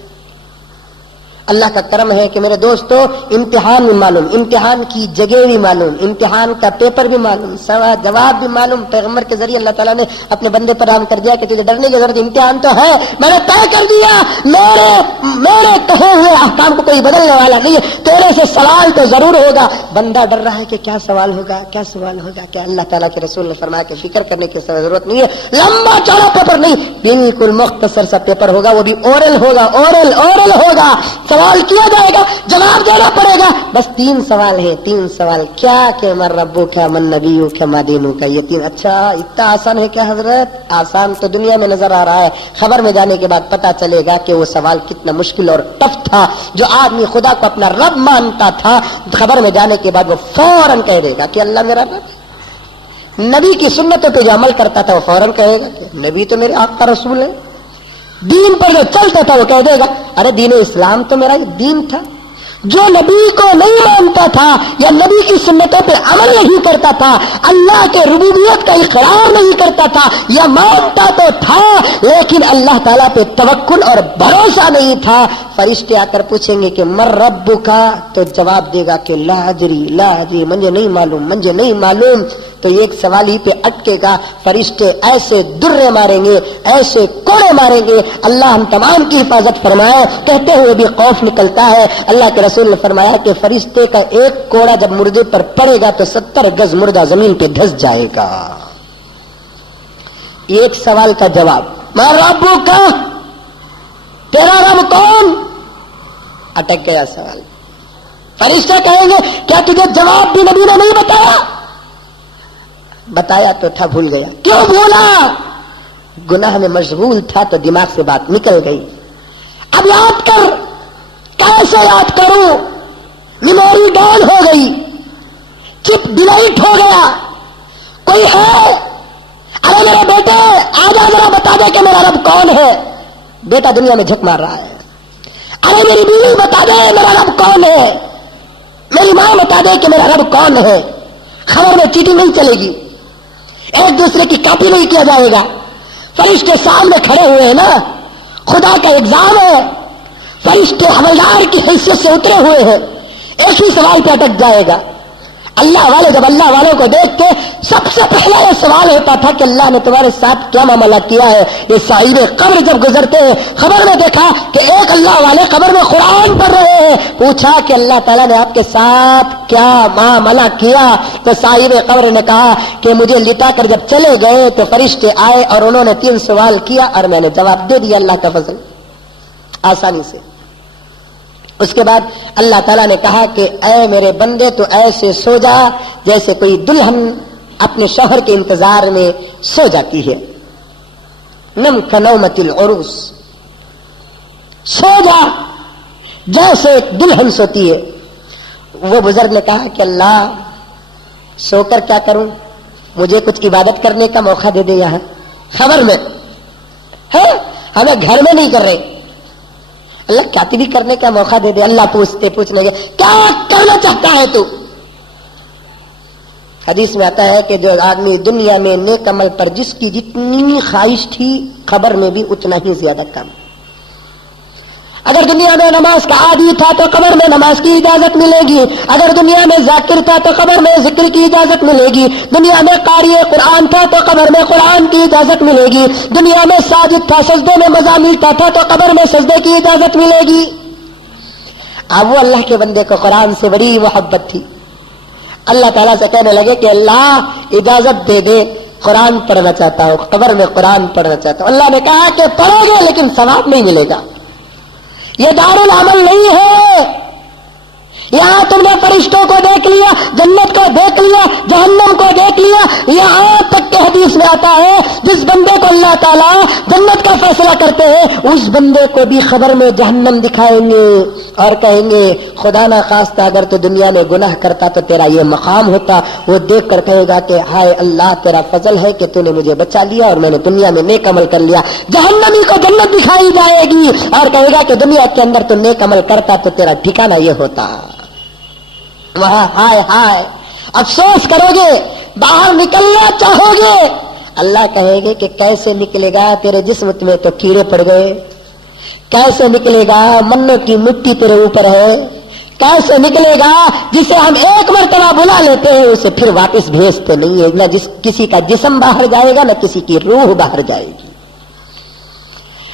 اللہ کا کرم ہے کہ میرے دوستو امتحان بھی معلوم، امتحان کی جگہ بھی معلوم، امتحان کا پیپر بھی معلوم، سوال جواب بھی معلوم، پیغمبر کے ذریعے اللہ تعالیٰ نے اپنے بندے پر رحم کر دیا کہ تجھے ڈرنے کی ضرورت، امتحان تو ہے، میں نے طے کر دیا، میرے کہے ہوئے احکام کو کوئی بدلنے والا نہیں ہے، تیرے سے سوال تو ضرور ہوگا۔ بندہ ڈر رہا ہے کہ کیا سوال ہوگا، کیا سوال ہوگا، کیا؟ اللہ تعالیٰ کے رسول نے فرمایا کہ فکر کرنے کی ضرورت نہیں ہے، لمبا چوڑا پیپر نہیں، بالکل مختصر سا پیپر ہوگا، وہ بھی اورل ہوگا، اورل ہوگا، سوال کیا جائے گا، جواب دینا پڑے گا، بس 3 سوال ہے، 3 سوال، کیا کہ من ربو، کیا من نبیو، کیا مدینو کا، یہ 3۔ اچھا اتنا آسان ہے کیا حضرت؟ آسان تو دنیا میں نظر آ رہا ہے، خبر میں جانے کے بعد پتا چلے گا کہ وہ سوال کتنا مشکل اور ٹف تھا۔ جو آدمی خدا کو اپنا رب مانتا تھا، خبر میں جانے کے بعد وہ فوراً کہہ دے گا کہ اللہ میرا رب۔ نبی کی سنتوں پہ جو عمل کرتا تھا وہ فوراً کہے گا کہ نبی تو میرے آقا رسول ہے۔ دین پر جو چلتا تھا وہ کہہ دے گا ارے دین اسلام تو میرا دین تھا۔ جو نبی کو نہیں مانتا تھا یا نبی کی سنتوں پہ عمل نہیں کرتا تھا، اللہ کے ربوبیت کا اقرار نہیں کرتا تھا، یا مانتا تو تھا لیکن اللہ تعالیٰ پہ توکل اور بھروسہ نہیں تھا، فرشتے آ کر پوچھیں گے کہ من ربک، تو جواب دے گا کہ لا ادری مجھے نہیں معلوم، تو ایک سوال ہی پہ اٹکے گا۔ فرشتے ایسے درے ماریں گے، ایسے کوڑے ماریں گے، اللہ ہم تمام کی حفاظت فرمائے۔ کہتے ہوئے بھی خوف نکلتا ہے۔ اللہ کے رسول نے فرمایا کہ فرشتے کا ایک کوڑا جب مردے پر پڑے گا تو 70 گز مردہ زمین پہ دھس جائے گا۔ ایک سوال کا جواب، ما ربک، تیرا رب کون؟ اٹک گیا سوال۔ فرشتے کہیں گے کیا تجھے جواب بھی نبی نے نہیں بتایا تو تھا، بھول گیا۔ کیوں بھولا؟ گناہ میں مشغول تھا تو دماغ سے بات نکل گئی۔ اب یاد کر، کیسے یاد کروں؟ میموری ڈاؤن ہو گئی، چپ ڈیلیٹ ہو گیا۔ کوئی ہے؟ ارے میرے بیٹے آجا ذرا بتا دے کہ میرا رب کون ہے۔ بیٹا دنیا میں جھک مار رہا ہے۔ ارے میری بیوی بتا دے میرا رب کون ہے، میری ماں بتا دے کہ میرا رب کون ہے۔ خبر میں چیٹنگ نہیں چلے گی، ایک دوسرے کی کاپی نہیں کیا جائے گا۔ فرشتے سامنے کھڑے ہوئے ہیں نا، خدا کا ایگزام ہے، فرشتے حوالدار کی حیثیت سے اترے ہوئے ہیں، ایک ہی سوال پہ اٹک جائے گا۔ اللہ والے جب اللہ والوں کو دیکھتے سب سے پہلا یہ سوال ہوتا تھا کہ اللہ نے تمہارے ساتھ کیا معاملہ کیا ہے. یہ صاحب قبر جب گزرتے ہیں خبر میں دیکھا کہ ایک اللہ والے قبر میں قرآن پڑھ رہے ہیں, پوچھا کہ اللہ تعالیٰ نے آپ کے ساتھ کیا معاملہ کیا؟ تو صاحب قبر نے کہا کہ مجھے لٹا کر جب چلے گئے تو فرشتے آئے اور انہوں نے 3 سوال کیا اور میں نے جواب دے دیا اللہ کا فضل آسانی سے. اس کے بعد اللہ تعالیٰ نے کہا کہ اے میرے بندے تو ایسے سو جا جیسے کوئی دلہن اپنے شوہر کے انتظار میں سو جاتی ہے. نم کنومت العروس, سو جا جیسے ایک دلہن سوتی ہے. وہ بزرگ نے کہا کہ اللہ سو کر کیا کروں, مجھے کچھ عبادت کرنے کا موقع دے دے. یہاں خبر میں ہے, ہمیں گھر میں نہیں کر رہے, اللہ کاتبی کرنے کا موقع دے دے. اللہ پوچھنے کے کیا کرنا چاہتا ہے تو؟ حدیث میں آتا ہے کہ جو آدمی دنیا میں نیک عمل پر جس کی جتنی خواہش تھی قبر میں بھی اتنا ہی زیادہ کم. اگر دنیا میں نماز کا عادی تھا تو قبر میں نماز کی اجازت ملے گی. اگر دنیا میں ذاکر تھا تو قبر میں ذکر کی اجازت ملے گی. دنیا میں قاری قرآن تھا تو قبر میں قرآن کی اجازت ملے گی. دنیا میں ساجد تھا, سجدے میں مزہ ملتا تھا تو قبر میں سجدے کی اجازت ملے گی. اب وہ اللہ کے بندے کو قرآن سے بڑی محبت تھی. اللہ تعالیٰ سے کہنے لگے کہ اللہ اجازت دے دے, قرآن پڑھنا چاہتا ہوں, قبر میں قرآن پڑھنا چاہتا ہوں. اللہ نے کہا کہ پڑھو گے لیکن ثواب نہیں ملے گا. یہ دار العمل نہیں ہے. یہاں تم نے فرشتوں کو دیکھ لیا, جنت کو دیکھ لیا, جہنم کو دیکھ لیا. یہاں تک کہ حدیث میں آتا ہے جس بندے کو اللہ تعالیٰ جنت کا فیصلہ کرتے ہیں اس بندے کو بھی خبر میں جہنم دکھائیں گے اور کہیں گے خدا نہ خواستہ اگر تو دنیا میں گناہ کرتا تو تیرا یہ مقام ہوتا. وہ دیکھ کر کہے گا کہ ہائے اللہ تیرا فضل ہے کہ تو نے مجھے بچا لیا اور میں نے دنیا میں نیک عمل کر لیا. جہنمی کو جنت دکھائی جائے گی اور کہے گا کہ دنیا کے اندر تو نیک عمل کرتا تو تیرا ٹھکانہ یہ ہوتا. وہاں ہائے ہائے افسوس کرو گے, باہر نکلنا چاہو گے. اللہ کہے گے کہ کیسے نکلے گا, تیرے جسم میں تو کیڑے پڑ گئے. کیسے نکلے گا, منوں کی مٹی تیرے اوپر ہے. کیسے نکلے گا جسے ہم ایک مرتبہ بلا لیتے ہیں اسے پھر واپس بھیجتے نہیں ہے. نہ کسی کا جسم باہر جائے گا نہ کسی کی روح باہر جائے گی.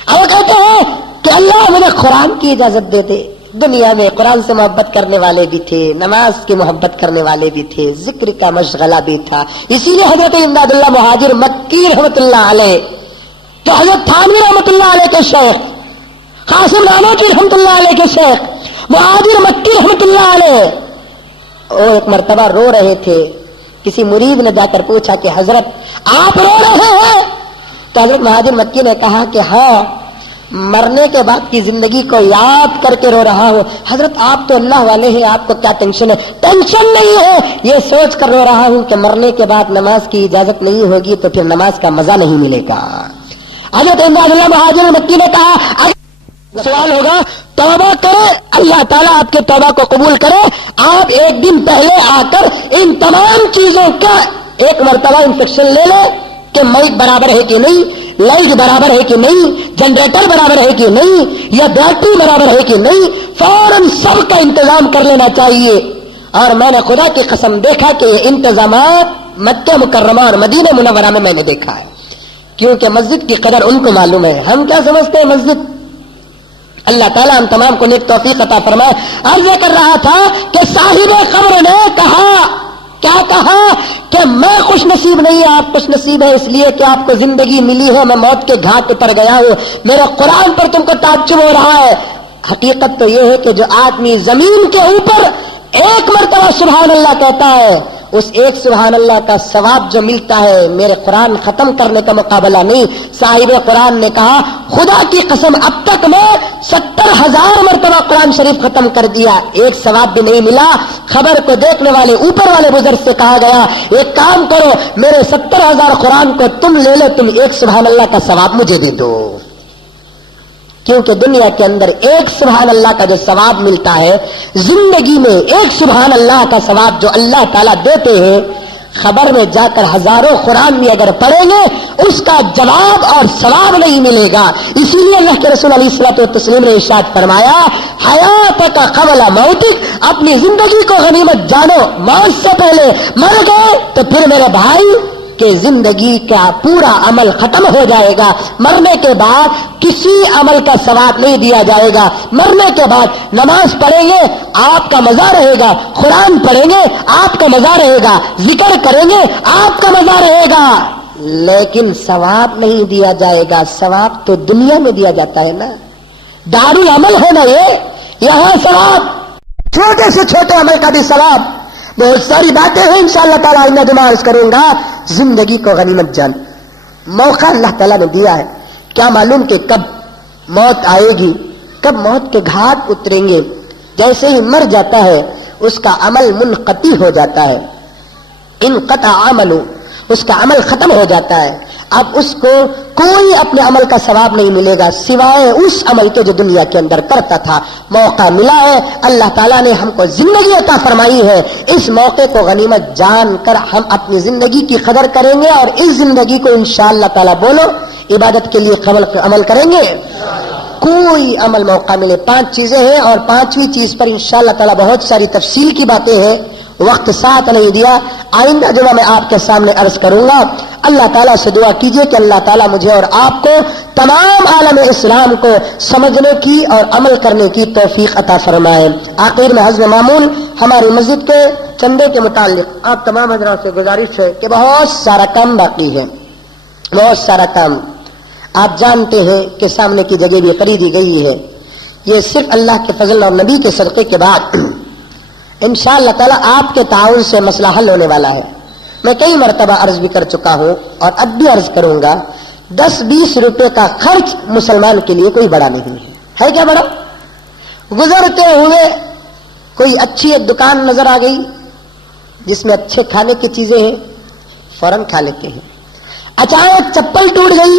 اب کہتے ہیں کہ اللہ مجھے قرآن کی اجازت دے دے. دنیا میں قرآن سے محبت کرنے والے بھی تھے, نماز کی محبت کرنے والے بھی تھے, ذکر کا مشغلہ بھی تھا. اسی لیے حضرت امداد اللہ مہاجر مکی رحمۃ اللہ علیہ تو حضرت تھانوی رحمۃ اللہ علیہ کے شیخ, قاسم نانوتوی رحمۃ اللہ علیہ کے شیخ مہاجر مکی رحمۃ اللہ علیہ وہ ایک مرتبہ رو رہے تھے. کسی مرید نے جا کر پوچھا کہ حضرت آپ رو رہے ہیں؟ تو حضرت مہاجر مکی نے کہا کہ ہاں, مرنے کے بعد کی زندگی کو یاد کر کے رو رہا ہوں. حضرت آپ تو اللہ والے ہیں, آپ کو کیا ٹینشن ہے؟ ٹینشن نہیں ہے, یہ سوچ کر رو رہا ہوں کہ مرنے کے بعد نماز کی اجازت نہیں ہوگی تو پھر نماز کا مزہ نہیں ملے گا. حضرت امداد اللہ مہاجر مکی نے کہا سوال ہوگا توبہ کرے, اللہ تعالیٰ آپ کے توبہ کو قبول کرے. آپ ایک دن پہلے آ کر ان تمام چیزوں کا ایک مرتبہ انفیکشن لے لیں کہ مائک برابر ہے کہ نہیں, لائٹ برابر ہے کہ نہیں, جنریٹر برابر ہے کہ نہیں, یا بیٹری برابر ہے کہ نہیں. فوراً سب کا انتظام کر لینا چاہیے. اور میں نے خدا کی قسم دیکھا کہ یہ انتظامات مکہ مکرمہ اور مدینہ منورہ میں نے دیکھا ہے, کیونکہ مسجد کی قدر ان کو معلوم ہے. ہم کیا سمجھتے ہیں مسجد؟ اللہ تعالیٰ ہم تمام کو نیک توفیق عطا فرمائے. عرض یہ کر رہا تھا کہ صاحب قبر نے کہا, کیا کہا کہ میں خوش نصیب نہیں, آپ خوش نصیب ہے اس لیے کہ آپ کو زندگی ملی ہے, میں موت کے گھاٹ پر گیا ہوں, میرے قرآن پر تم کو تعجب ہو رہا ہے. حقیقت تو یہ ہے کہ جو آدمی زمین کے اوپر ایک مرتبہ سبحان اللہ کہتا ہے اس ایک سبحان اللہ کا ثواب جو ملتا ہے میرے قرآن ختم کرنے کا مقابلہ نہیں. صاحب قرآن نے کہا خدا کی قسم اب تک میں 70,000 مرتبہ قرآن شریف ختم کر دیا, ایک ثواب بھی نہیں ملا. خبر کو دیکھنے والے اوپر والے بزرگ سے کہا گیا ایک کام کرو, میرے 70,000 قرآن کو تم لے لو, تم ایک سبحان اللہ کا ثواب مجھے دے دو. کیونکہ دنیا کے اندر ایک سبحان اللہ کا جو ثواب ملتا ہے, زندگی میں ایک سبحان اللہ کا ثواب جو اللہ تعالیٰ دیتے ہیں خبر میں جا کر ہزاروں قرآن بھی اگر پڑھیں گے اس کا جواب اور ثواب نہیں ملے گا. اسی لیے اللہ کے رسول علیہ الصلوۃ والتسلیم نے ارشاد فرمایا حیاتک قبل موتک، اپنی زندگی کو غنیمت جانو، موت سے پہلے مر گئے تو پھر میرے بھائی کہ زندگی کا پورا عمل ختم ہو جائے گا. مرنے کے بعد کسی عمل کا ثواب نہیں دیا جائے گا. مرنے کے بعد نماز پڑھیں گے آپ کا مزہ رہے گا، قرآن پڑھیں گے آپ کا مزہ رہے گا، ذکر کریں گے آپ کا مزہ رہے گا، لیکن ثواب نہیں دیا جائے گا. ثواب تو دنیا میں دیا جاتا ہے نا، دارالعمل ہے نا یہاں ثواب، چھوٹے سے چھوٹے عمل کا بھی ثواب. بہت ساری باتیں ہیں انشاءاللہ تعالیٰ آئندہ جمعہ عرض کروں گا. زندگی کو غنیمت جان، موقع اللہ تعالیٰ نے دیا ہے. کیا معلوم کہ کب موت آئے گی، کب موت کے گھاٹ اتریں گے. جیسے ہی مر جاتا ہے اس کا عمل منقطع ہو جاتا ہے، انقطع عمل، اس کا عمل ختم ہو جاتا ہے. اب اس کو کوئی اپنے عمل کا ثواب نہیں ملے گا سوائے اس عمل کے جو دنیا کے اندر کرتا تھا. موقع ملا ہے، اللہ تعالیٰ نے ہم کو زندگی عطا فرمائی ہے. اس موقع کو غنیمت جان کر ہم اپنی زندگی کی قدر کریں گے اور اس زندگی کو انشاءاللہ تعالیٰ بولو عبادت کے لیے عمل کریں گے. کوئی عمل موقع ملے، 5 چیزیں ہیں اور 5ویں چیز پر انشاءاللہ تعالیٰ بہت ساری تفصیل کی باتیں ہیں. وقت ساتھ نہیں دیا، آئندہ جمعہ میں آپ کے سامنے عرض کروں گا. اللہ تعالیٰ سے دعا کیجئے کہ اللہ تعالیٰ مجھے اور آپ کو تمام عالم اسلام کو سمجھنے کی اور عمل کرنے کی توفیق عطا فرمائے. آخر میں حضرت معمول ہماری مسجد کے چندے کے متعلق آپ تمام حضرات سے گزارش ہے کہ بہت سارا کام باقی ہے، بہت سارا کام. آپ جانتے ہیں کہ سامنے کی جگہ بھی خریدی گئی ہے. یہ صرف اللہ کے فضل اور نبی کے صدقے کے بعد انشاءاللہ تعالیٰ آپ کے تعاون سے مسئلہ حل ہونے والا ہے. میں کئی مرتبہ عرض بھی کر چکا ہوں اور اب بھی عرض کروں گا، 10-20 روپے کا خرچ مسلمان کے لیے کوئی بڑا نہیں ہے کیا بڑا؟ گزرتے ہوئے کوئی اچھی ایک دکان نظر آ گئی جس میں اچھے کھانے کی چیزیں ہیں، فوراً کھا لیتے ہیں. اچانک چپل ٹوٹ گئی،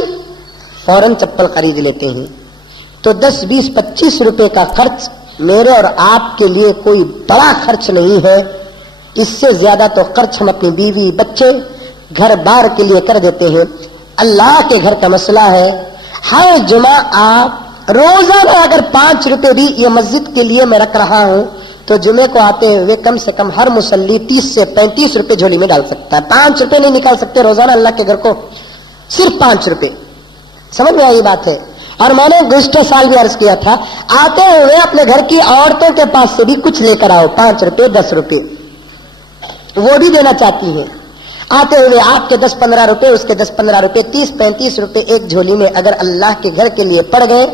فوراً چپل خرید لیتے ہیں. تو 10-20-25 روپے کا خرچ میرے اور آپ کے لیے کوئی بڑا خرچ نہیں ہے. اس سے زیادہ تو خرچ ہم اپنی بیوی بچے گھر بار کے لیے کر دیتے ہیں. اللہ کے گھر کا مسئلہ ہے. ہر جمعہ آپ روزانہ اگر 5 روپے بھی یہ مسجد کے لیے میں رکھ رہا ہوں تو جمعے کو آتے ہوئے کم سے کم ہر مسلی 30 سے 35 روپے جھولی میں ڈال سکتا ہے. 5 روپے نہیں نکال سکتے روزانہ اللہ کے گھر کو، صرف 5 روپے. سمجھ میں آئی بات ہے. اور میں نے گزشتہ سال بھی عرض کیا تھا، آتے ہوئے اپنے گھر کی عورتوں کے پاس سے بھی کچھ لے کر آؤ، 5 روپے 10 روپے وہ بھی دینا چاہتی ہیں. آتے ہوئے آپ کے 10-15 روپے، اس کے 10-15 روپے، 30-35 روپے ایک جھولی میں اگر اللہ کے گھر کے لیے پڑ گئے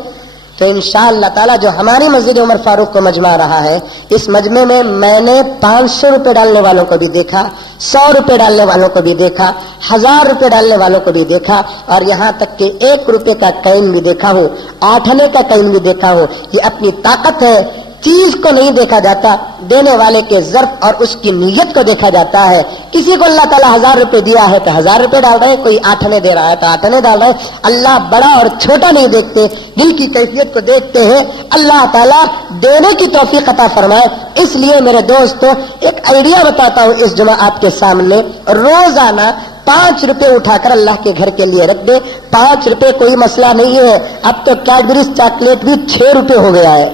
تو انشاءاللہ تعالیٰ جو ہماری مسجد عمر فاروق کو مجمع رہا ہے، اس مجمع میں نے 500 روپے ڈالنے والوں کو بھی دیکھا، 100 روپے ڈالنے والوں کو بھی دیکھا، 1000 روپے ڈالنے والوں کو بھی دیکھا، اور یہاں تک کہ 1 روپے کا کائن بھی دیکھا ہو، 8 آنے کا کائن بھی دیکھا ہو. یہ اپنی طاقت ہے. چیز کو نہیں دیکھا جاتا، دینے والے کے ظرف اور اس کی نیت کو دیکھا جاتا ہے. کسی کو اللہ تعالیٰ 1000 روپے دیا ہے تو 1000 روپے ڈال رہے ہیں، کوئی 8 آنے دے رہا ہے تو 8 آنے ڈال رہے ہیں. اللہ بڑا اور چھوٹا نہیں دیکھتے، دل کی کیفیت کو دیکھتے ہیں. اللہ تعالیٰ دینے کی توفیق عطا فرمائے. اس لیے میرے دوستو ایک آئیڈیا بتاتا ہوں اس جمعہ آپ کے سامنے. روزانہ 5 روپے اٹھا کر اللہ کے گھر کے لیے رکھ دے. 5 روپے کوئی مسئلہ نہیں ہے. اب تو کیڈبریز چاکلیٹ بھی 6 روپے ہو گیا ہے.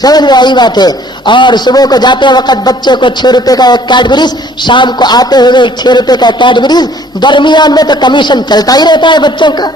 سمجھ میں آئی بات ہے. اور صبح کو جاتے وقت بچے کو 6 روپے کا ایک کیڈبریز، شام کو آتے ہوئے 6 روپے کا کیڈبریز. درمیان میں تو کمیشن چلتا ہی رہتا ہے بچوں کا.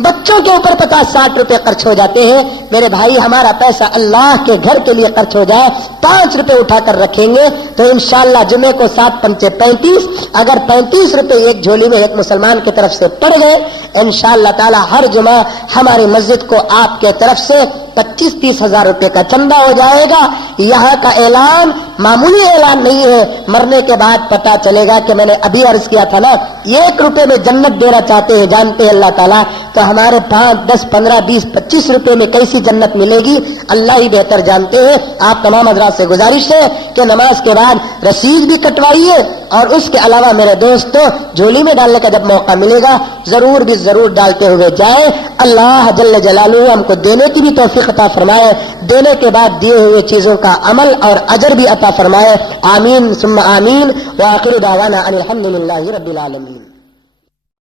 بچوں کے اوپر 50-60 روپے خرچ ہو جاتے ہیں. میرے بھائی ہمارا پیسہ اللہ کے گھر کے لیے خرچ ہو جائے. 5 روپے اٹھا کر رکھیں گے تو انشاءاللہ جمعے کو 7-5-35 اگر 35 روپے ایک جھولی میں ایک مسلمان کی طرف سے پڑ گئے، انشاءاللہ تعالی ہر جمعہ ہماری مسجد کو آپ کے طرف سے 25-30 ہزار روپے کا چندہ ہو جائے گا. یہاں کا اعلان معمولی اعلان نہیں ہے. مرنے کے بعد پتا چلے گا کہ میں نے ابھی عرض کیا تھا نا 1 روپے میں جنت دینا چاہتے ہیں جانتے ہیں اللہ تعالیٰ، تو ہمارے 5, 10, 15, 20, 25 روپے میں کیسی جنت ملے گی اللہ ہی بہتر جانتے ہیں. آپ تمام حضرات سے گزارش ہے کہ نماز کے بعد رسید بھی کٹوائیے اور اس کے علاوہ میرے دوستو جھولی میں ڈالنے کا جب موقع ملے گا ضرور بھی ضرور ڈالتے ہوئے جائیں. اللہ جل جلالہ ہم کو دینے کی بھی توفیق توفیق عطا فرمائے، دینے کے بعد دیے ہوئے چیزوں کا عمل اور اجر بھی عطا فرمائے، آمین ثم آمین، وآخر دعوانا ان الحمد للہ رب العالمین۔